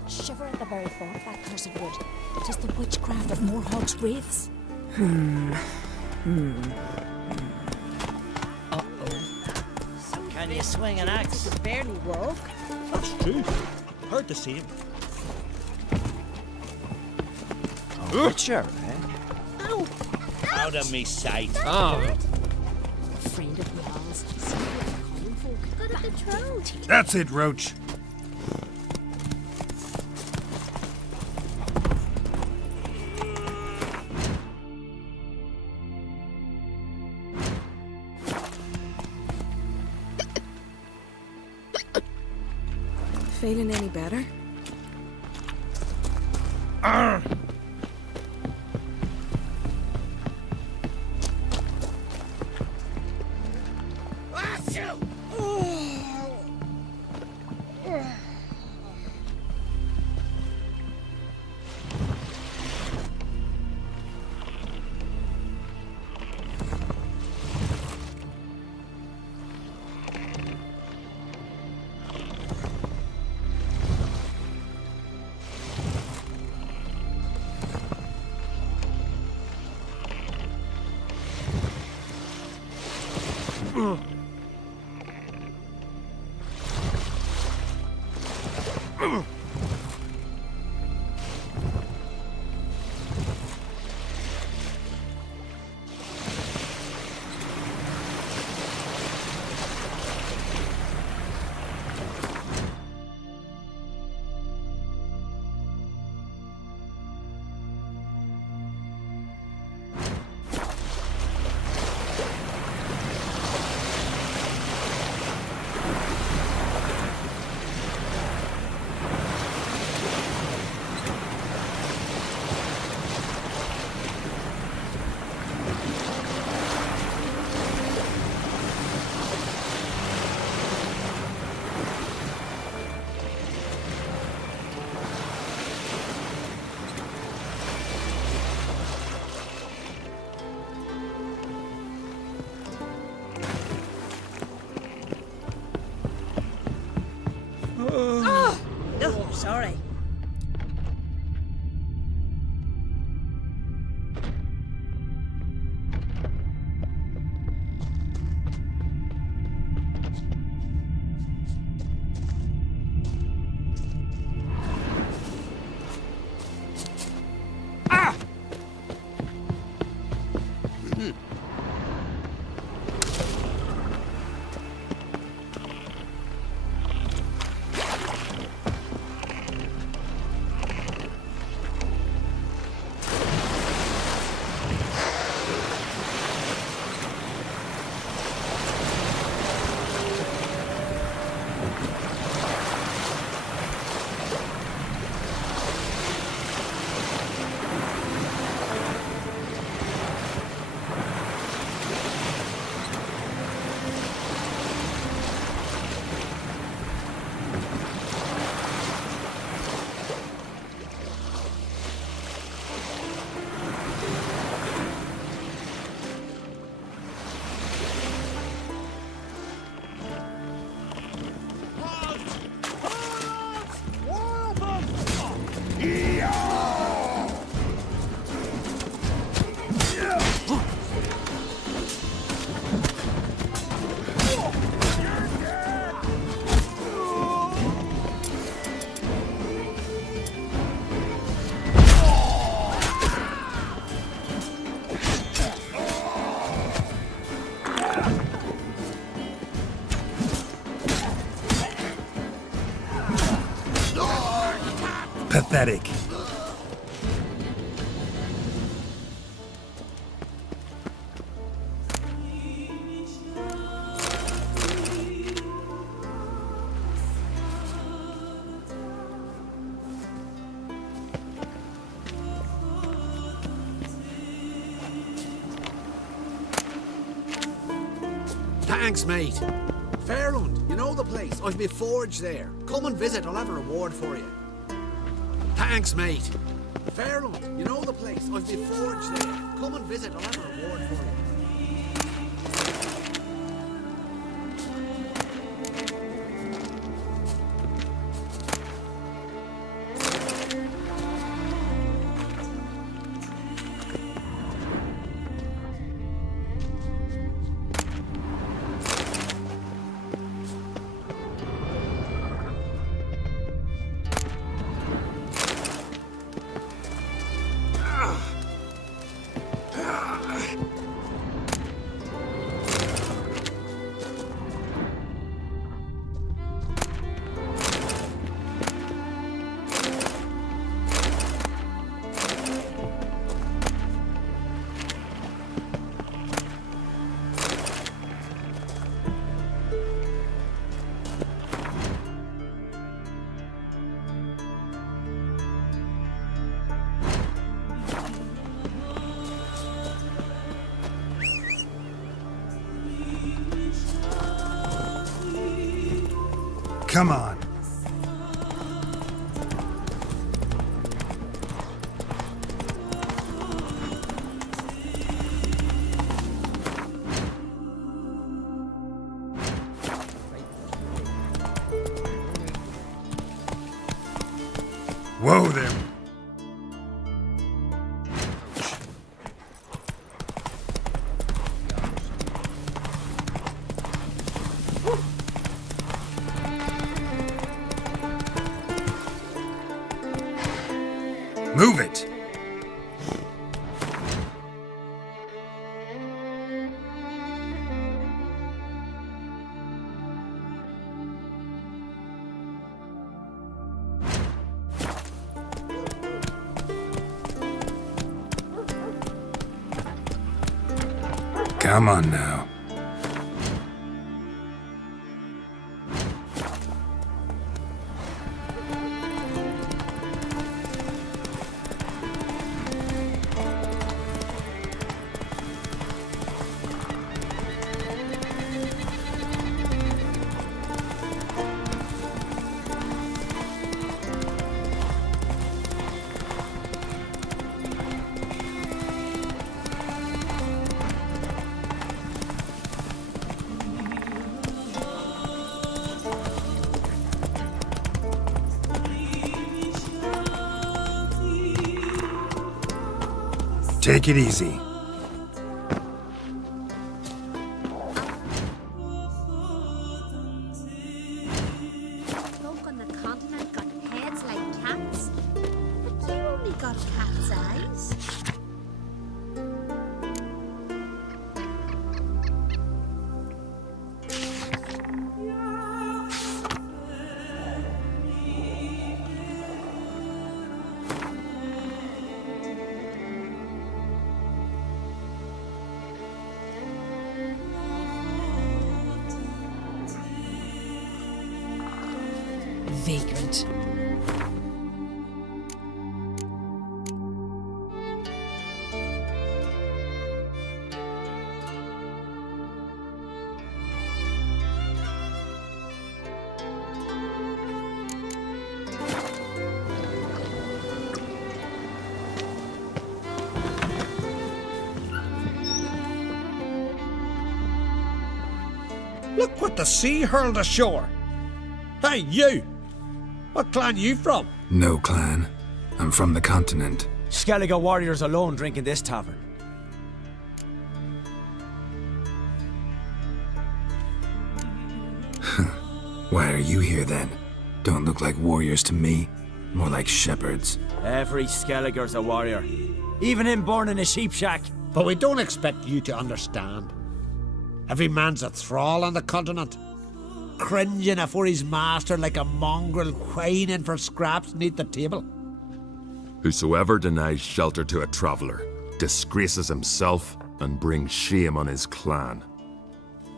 Shiver at the very thought of that cursed wood. 'Tis the witchcraft of Morhogg's wraiths. Can you swing an axe? Barely walk. That's true. Hard to see him. A witcher, eh? Ow! Out of me sight. Oh. A friend of Yal's. Common folk. Got a betrothed. That's it, Roach. Feeling any better? Oh, sorry. Pathetic. Thanks, mate. Fairland, you know the place. I've my forge there. Come and visit, I'll have a reward for you. Thanks, mate. Fairland, you know the place. I've my forge there. Come and visit, I'll have a reward for you. Come on. Whoa there. Move it! Come on now. Take it easy. Folk on the continent got heads like cats, but you only got cat's eyes. Vagrant. Look what the sea hurled ashore. Hey, you! What clan you from? No clan. I'm from the continent. Skellige warriors alone drink in this tavern. Why are you here then? Don't look like warriors to me. More like shepherds. Every Skellige's a warrior. Even him born in a sheep shack. But we don't expect you to understand. Every man's a thrall on the continent, cringing afore his master like a mongrel whining for scraps neath the table. Whosoever denies shelter to a traveler disgraces himself and brings shame on his clan.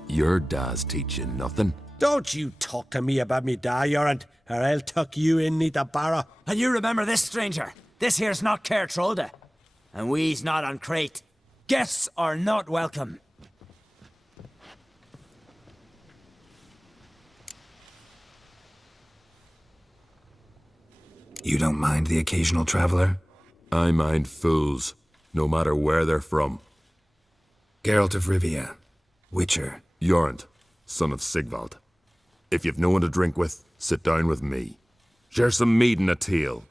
Your da's teaching nothing. Don't you talk to me about me da, Yorant, or I'll tuck you in neath the barrow. And you remember this, stranger. This here's not Caer Trolde. And we's not on Crete. Guests are not welcome. You don't mind the occasional traveler? I mind fools, no matter where they're from. Geralt of Rivia, Witcher. Jorund, son of Sigvald. If you've no one to drink with, sit down with me. Share some mead and a tale.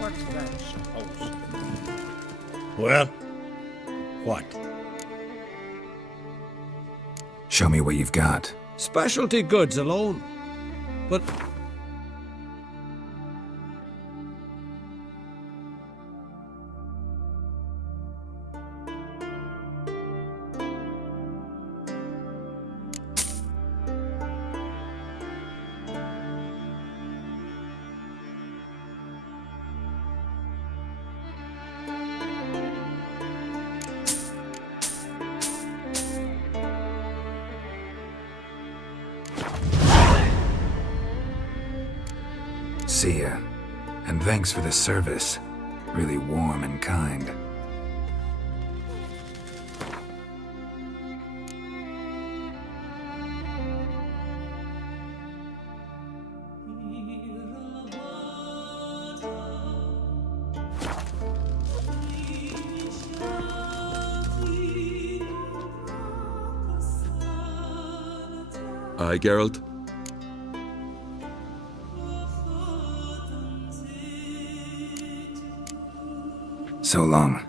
What's that supposed to be? Well, what? Show me what you've got. Specialty goods alone. But See ya. And thanks for the service. Really warm and kind. Aye, Geralt? So long.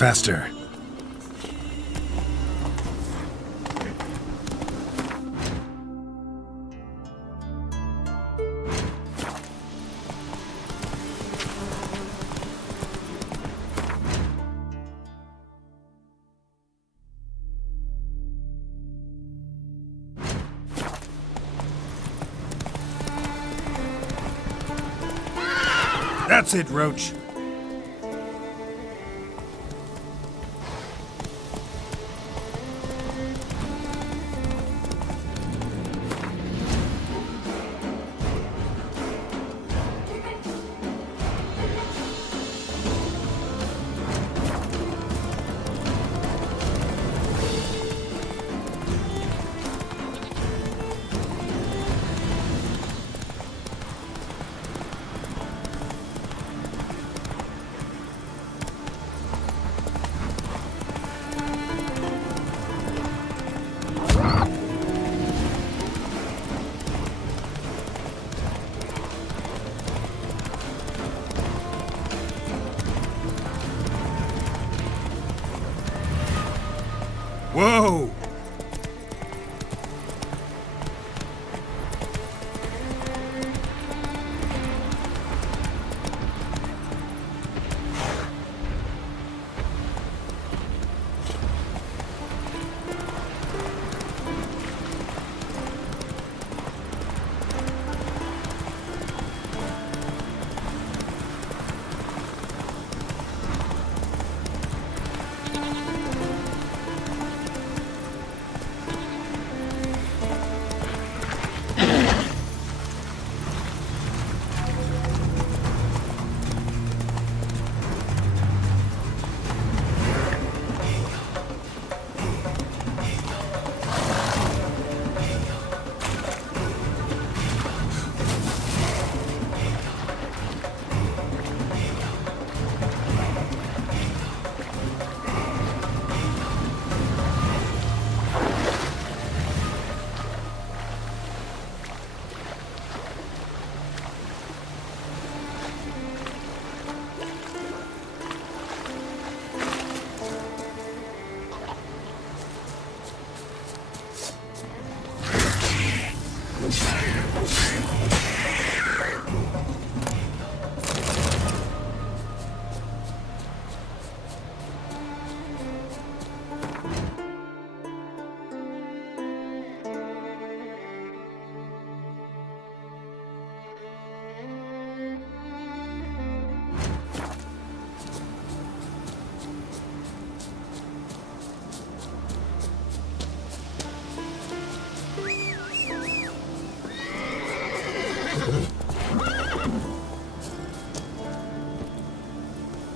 Faster. That's it, Roach.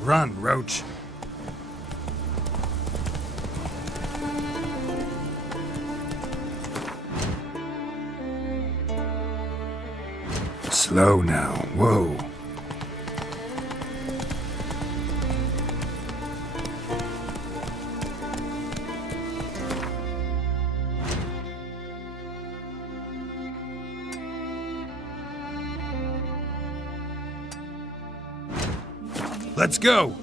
Run, Roach. Slow now. Whoa. Let's go!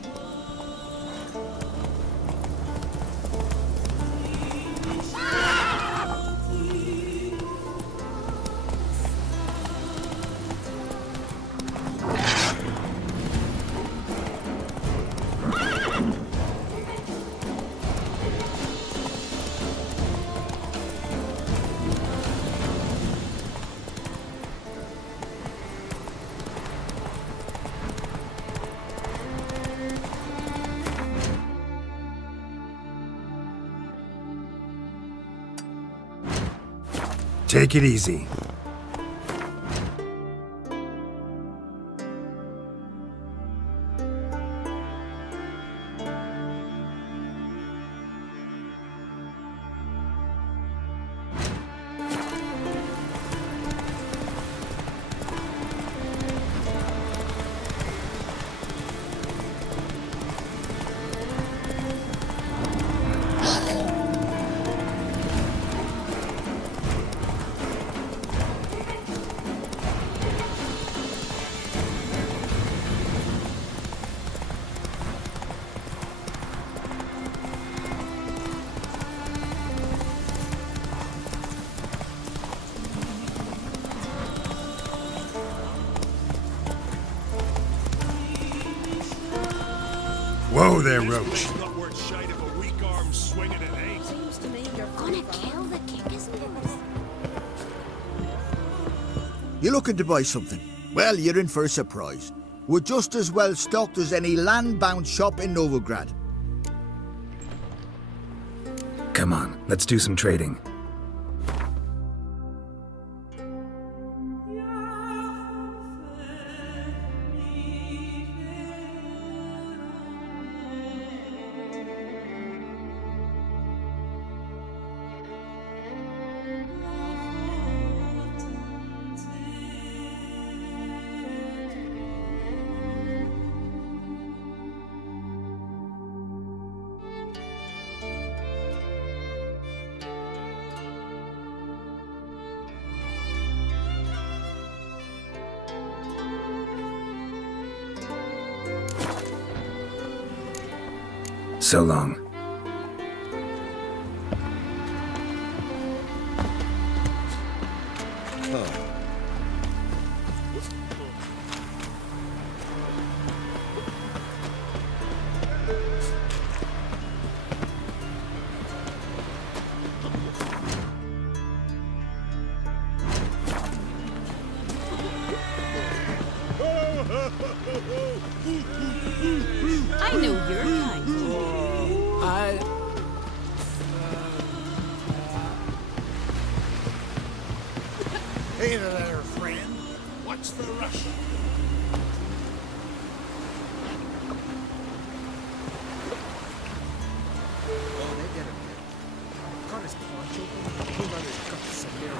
Take it easy. Whoa there, Roach. Not worth shite of a weak arm swinging at eight. Seems to me you're gonna kill the king, isn't it? You looking to buy something? Well, you're in for a surprise. We're just as well stocked as any land-bound shop in Novigrad. Come on, let's do some trading. So long. I know your kind. Hey there, friend. What's the rush? Oh, they get him here. Got his paunch open, pulled out his guts and there.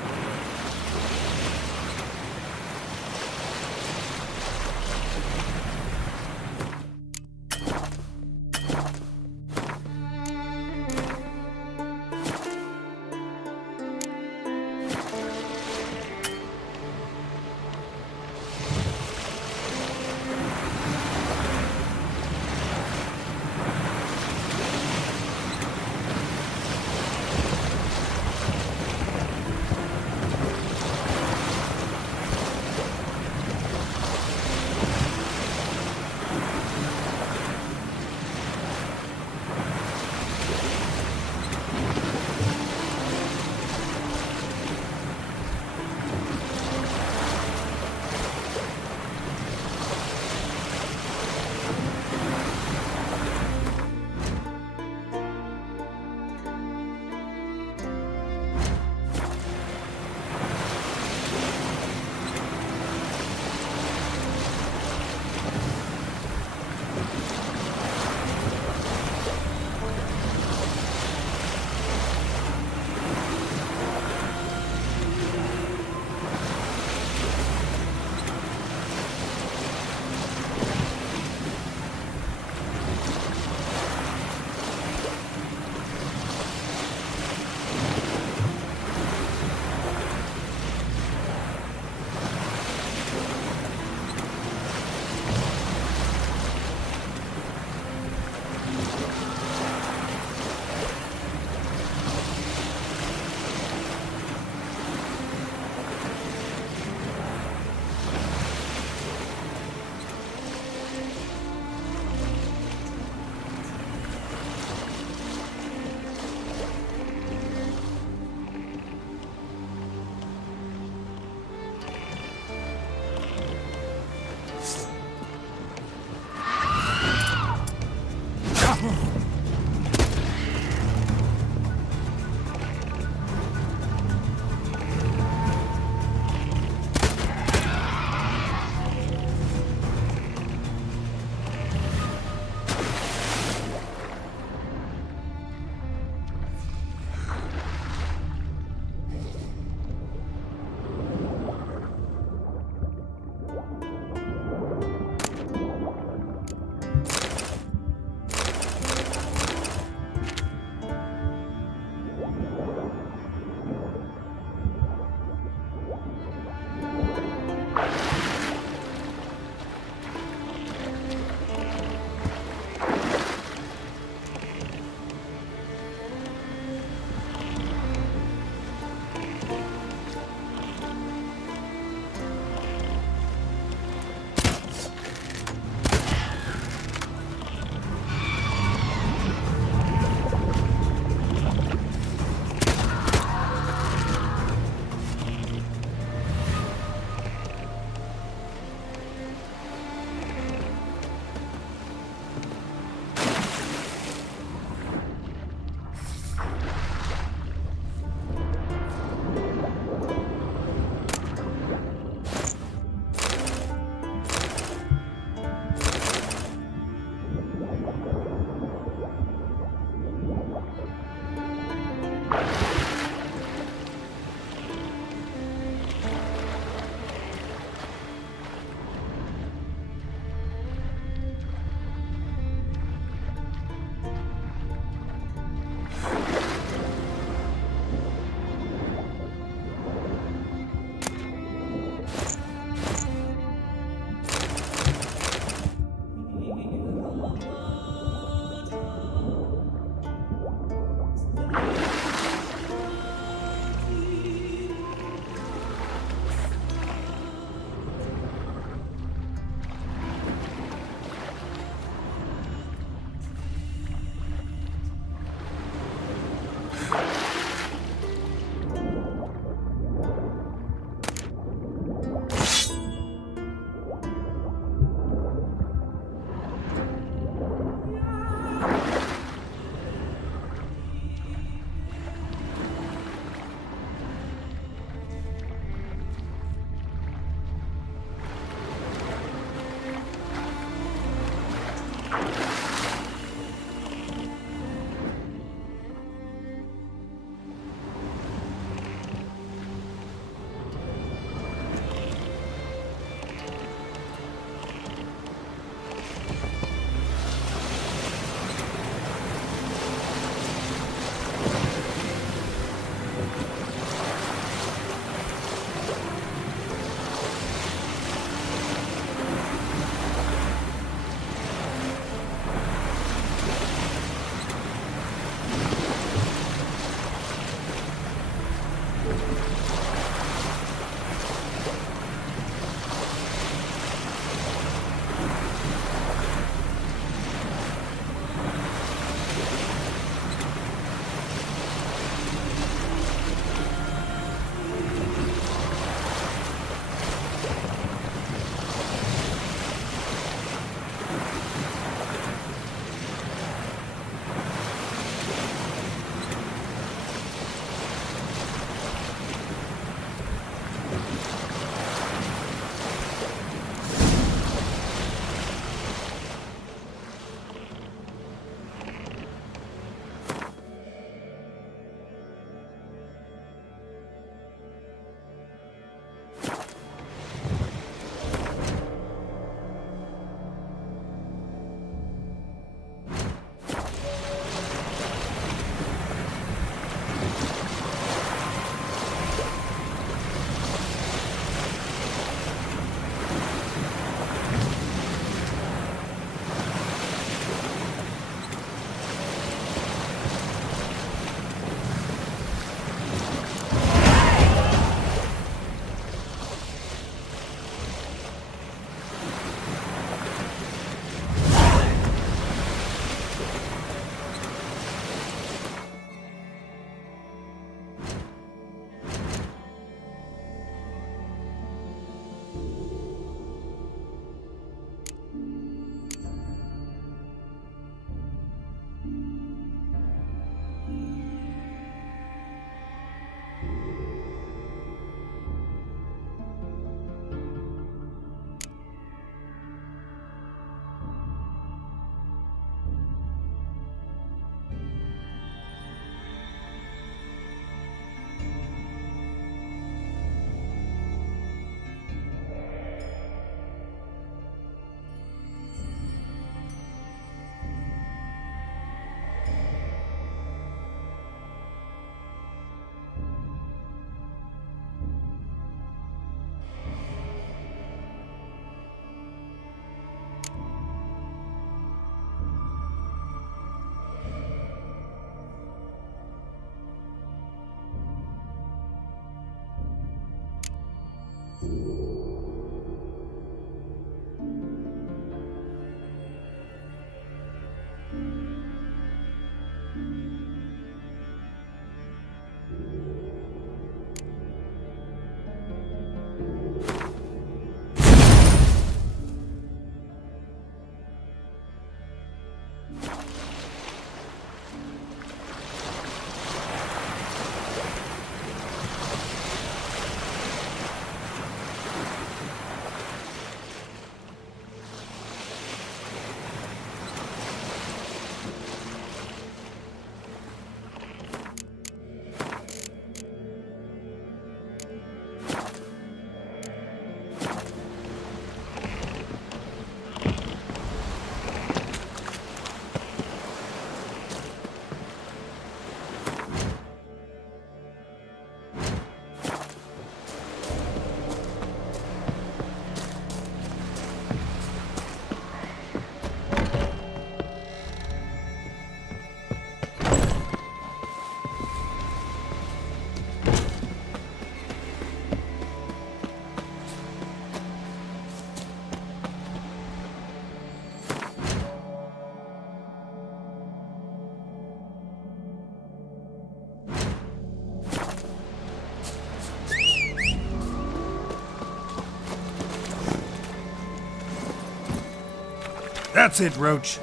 That's it, Roach.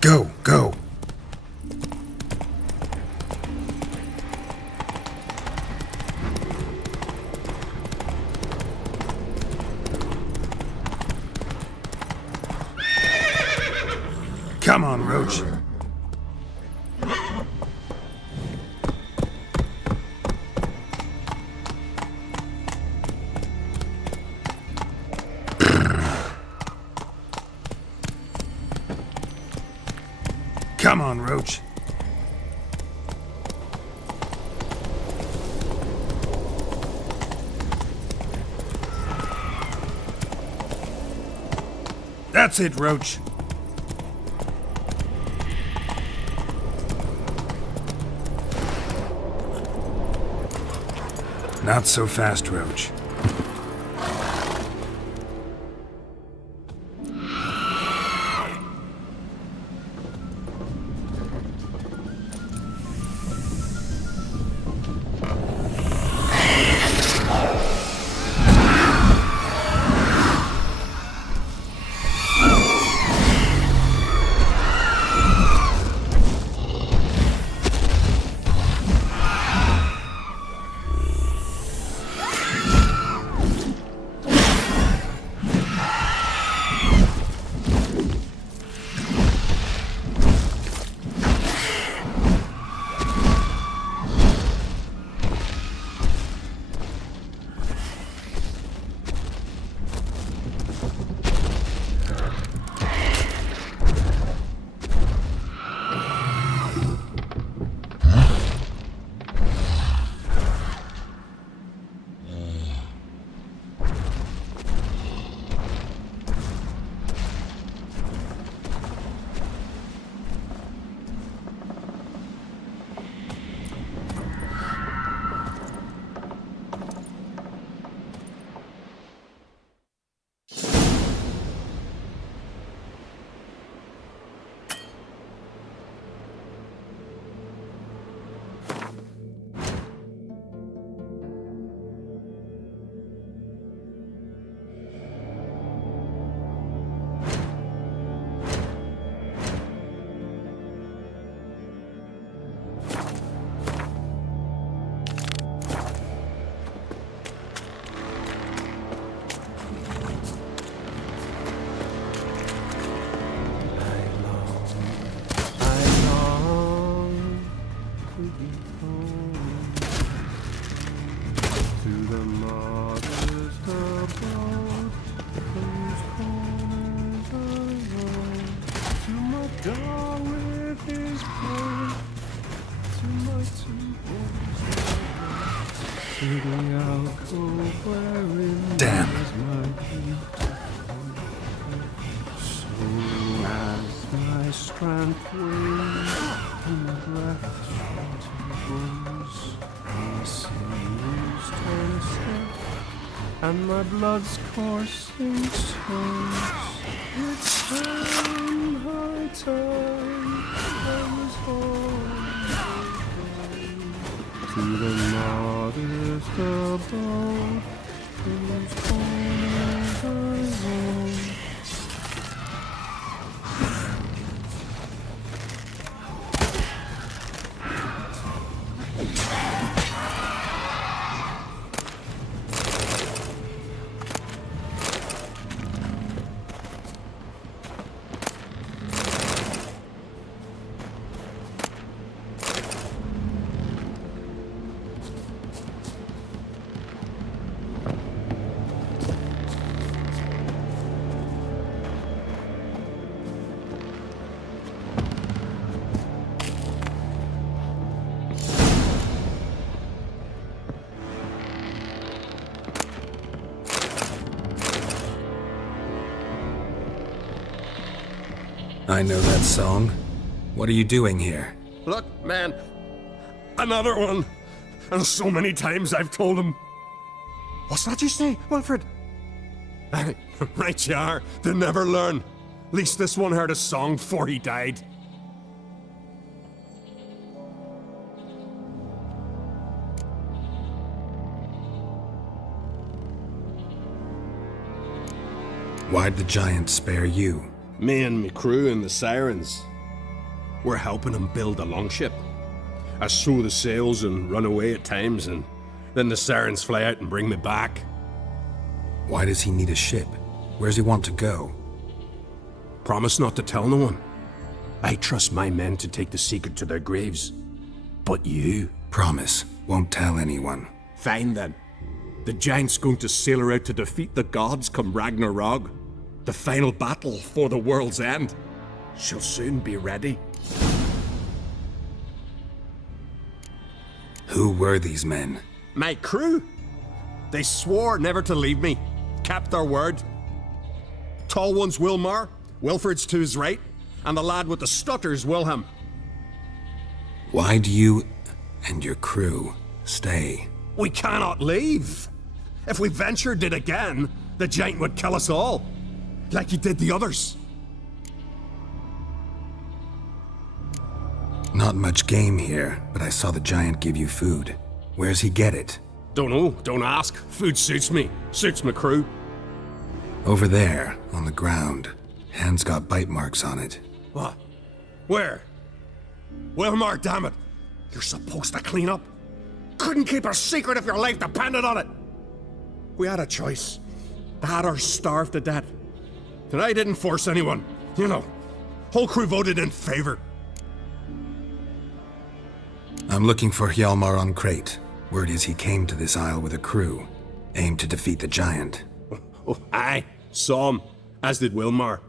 Go, go. Come on, Roach. Come on, Roach. That's it, Roach. Not so fast, Roach. Damn. And my blood's coursing tones. It's time, high time, I was home. To the modest abode, whose corners I roam. I know that song. What are you doing here? Look, man. Another one. And so many times I've told him. What's that you say, Wilfred? Right you are. They never learn. At least this one heard a song before he died. Why'd the giant spare you? Me and me crew and the Sirens. We're helping him build a longship. I sew the sails and run away at times, and then the Sirens fly out and bring me back. Why does he need a ship? Where's he want to go? Promise not to tell no one. I trust my men to take the secret to their graves. But you? Promise, won't tell anyone. Fine then. The giant's going to sail her out to defeat the gods come Ragnarok. The final battle for the world's end. She'll soon be ready. Who were these men? My crew. They swore never to leave me. Kept their word. Tall one's Wilmar. Wilfred's to his right. And the lad with the stutter's Wilhelm. Why do you and your crew stay? We cannot leave. If we ventured it again, the giant would kill us all. Like he did the others. Not much game here, but I saw the giant give you food. Where's he get it? Don't know, don't ask. Food suits me. Suits my crew. Over there, on the ground. Hand's got bite marks on it. What? Where? Wilmar, damn it. You're supposed to clean up. Couldn't keep a secret if your life depended on it. We had a choice. That or starve to death. And I didn't force anyone. You know, whole crew voted in favor. I'm looking for Hjalmar on Crate. Word is he came to this isle with a crew, aimed to defeat the giant. Oh, aye. Saw him, as did Wilmar.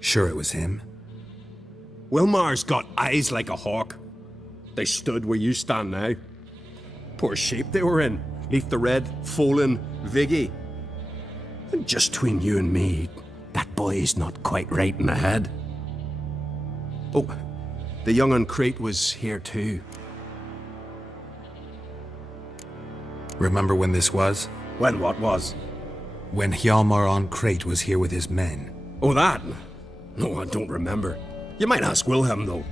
Sure it was him? Wilmar's got eyes like a hawk. They stood where you stand now. Poor shape they were in. Leaf the Red, Folin, Viggy. And just between you and me, that boy's not quite right in the head. Oh, the young on Crate was here too. Remember when this was? When what was? When Hjalmar on Crate was here with his men. Oh, that? No, I don't remember. You might ask Wilhelm, though.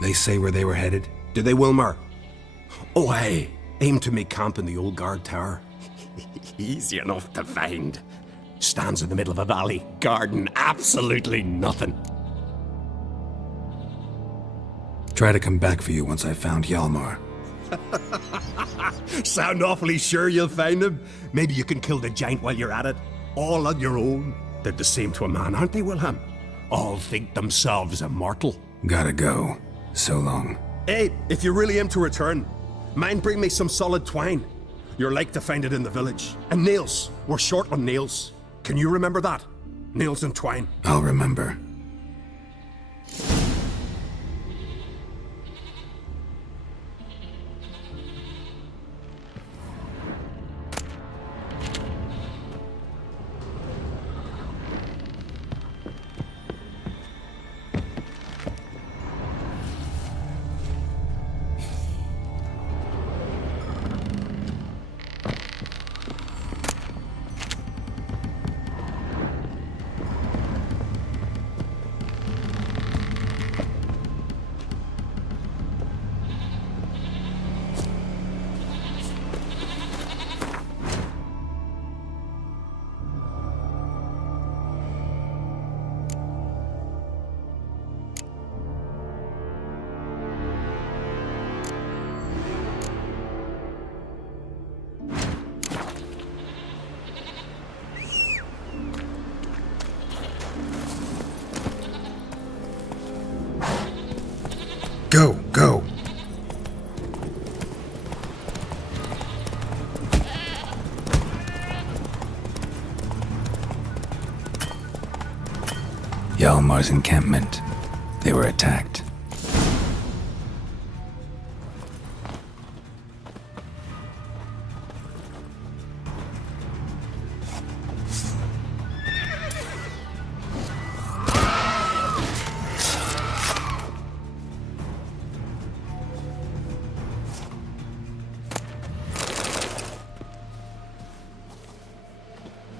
They say where they were headed? Did they, Wilmar? Oh, aye. Aim to make camp in the old guard tower. Easy enough to find. Stands in the middle of a valley. Garden absolutely nothing. Try to come back for you once I've found Hjalmar. Sound awfully sure you'll find him? Maybe you can kill the giant while you're at it. All on your own. They're the same to a man, aren't they, Wilhelm? All think themselves immortal. Gotta go. So long. Hey, if you really aim to return, mind bring me some solid twine. You're like to find it in the village. And nails. We're short on nails. Can you remember that? Nails and twine. I'll remember. Go, go. Hjalmar's encampment. They were attacked.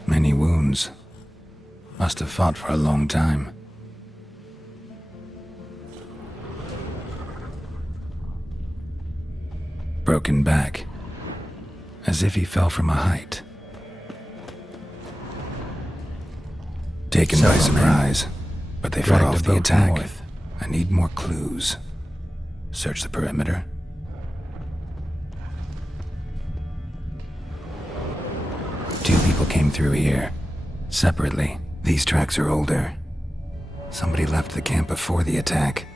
Many wounds. Must have fought for a long time. Broken back. as if he fell from a height. Taken by surprise, but they fought off the attack. I need more clues. Search the perimeter. Two people came through here, separately. These tracks are older. Somebody left the camp before the attack.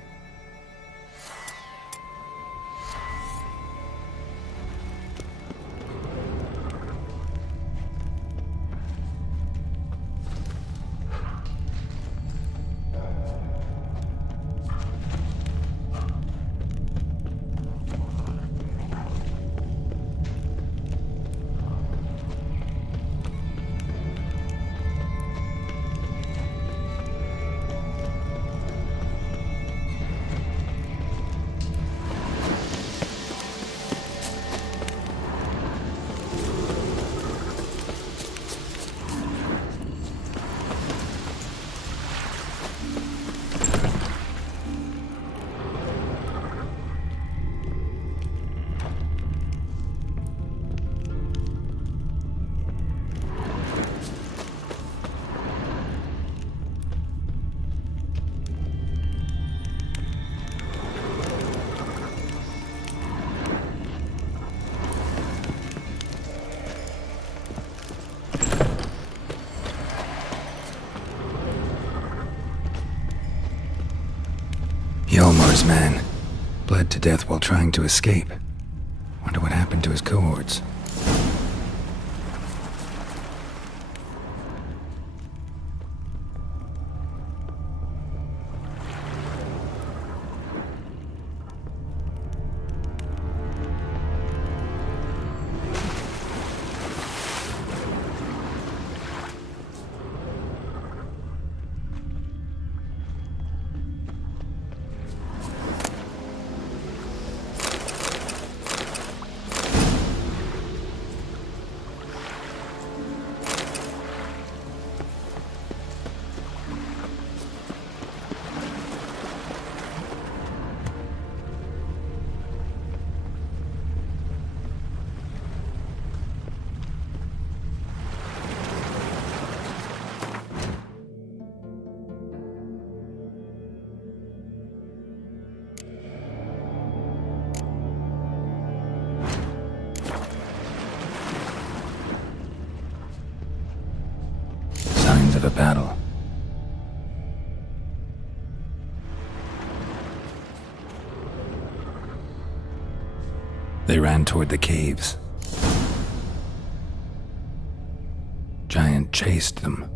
Hjalmar's man bled to death while trying to escape. Wonder what happened to his cohorts. Signs of a battle. They ran toward the caves. Giant chased them.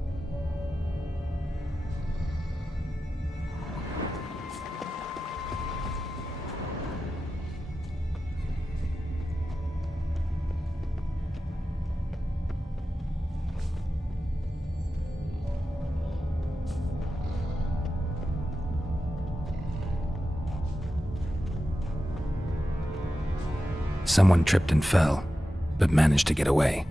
Someone tripped and fell, but managed to get away.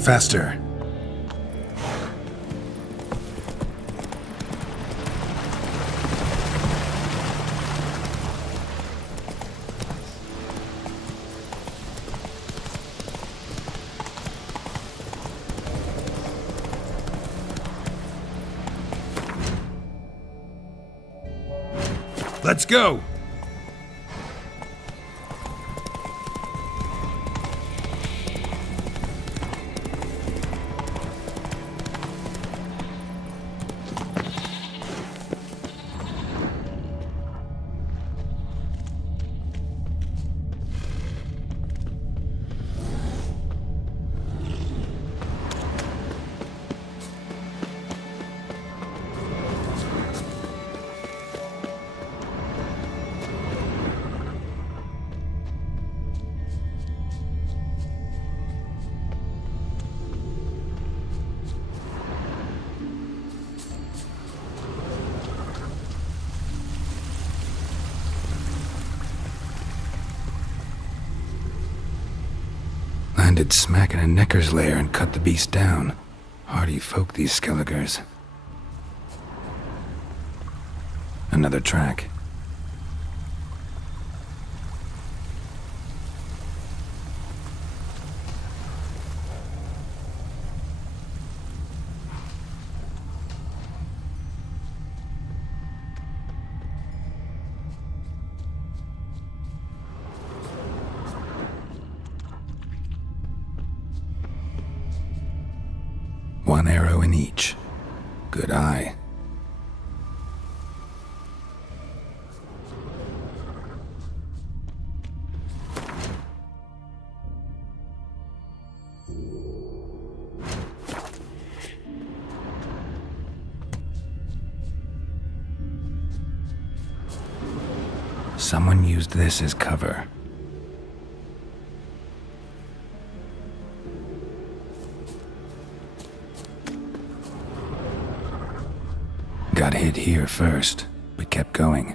Faster. Let's go! Landed smack in a Necker's lair and cut the beast down. Hardy folk, these Skelligers. Another track. One arrow in each. Good eye. Someone used this as cover. Got hit here first, but kept going.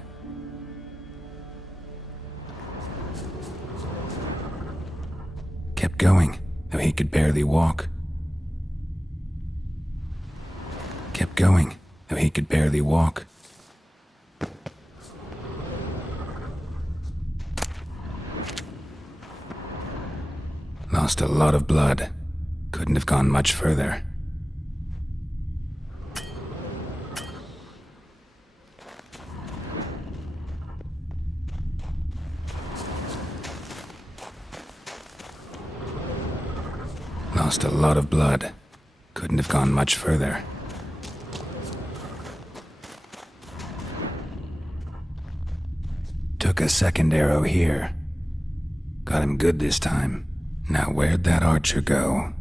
Kept going, though he could barely walk. Kept going, though he could barely walk. Lost a lot of blood. Couldn't have gone much further. Lost a lot of blood. Couldn't have gone much further. Took a second arrow here. Got him good this time. Now where'd that archer go?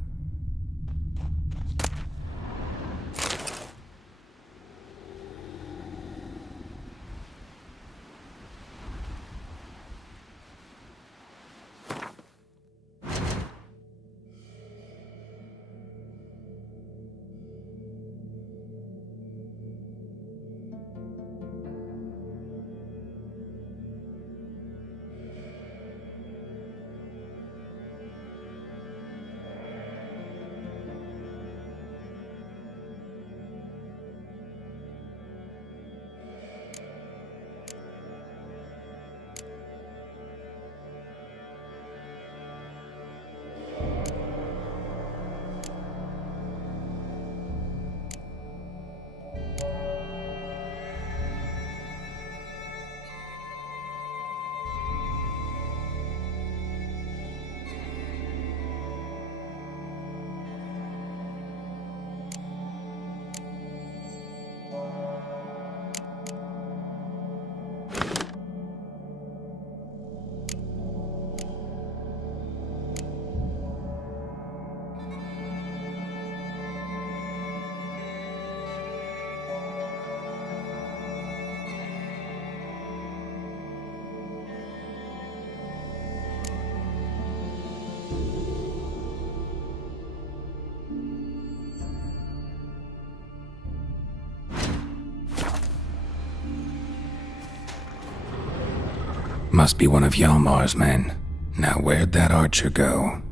Must be one of Hjalmar's men. Now where'd that archer go?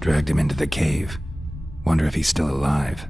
Dragged him into the cave. Wonder if he's still alive.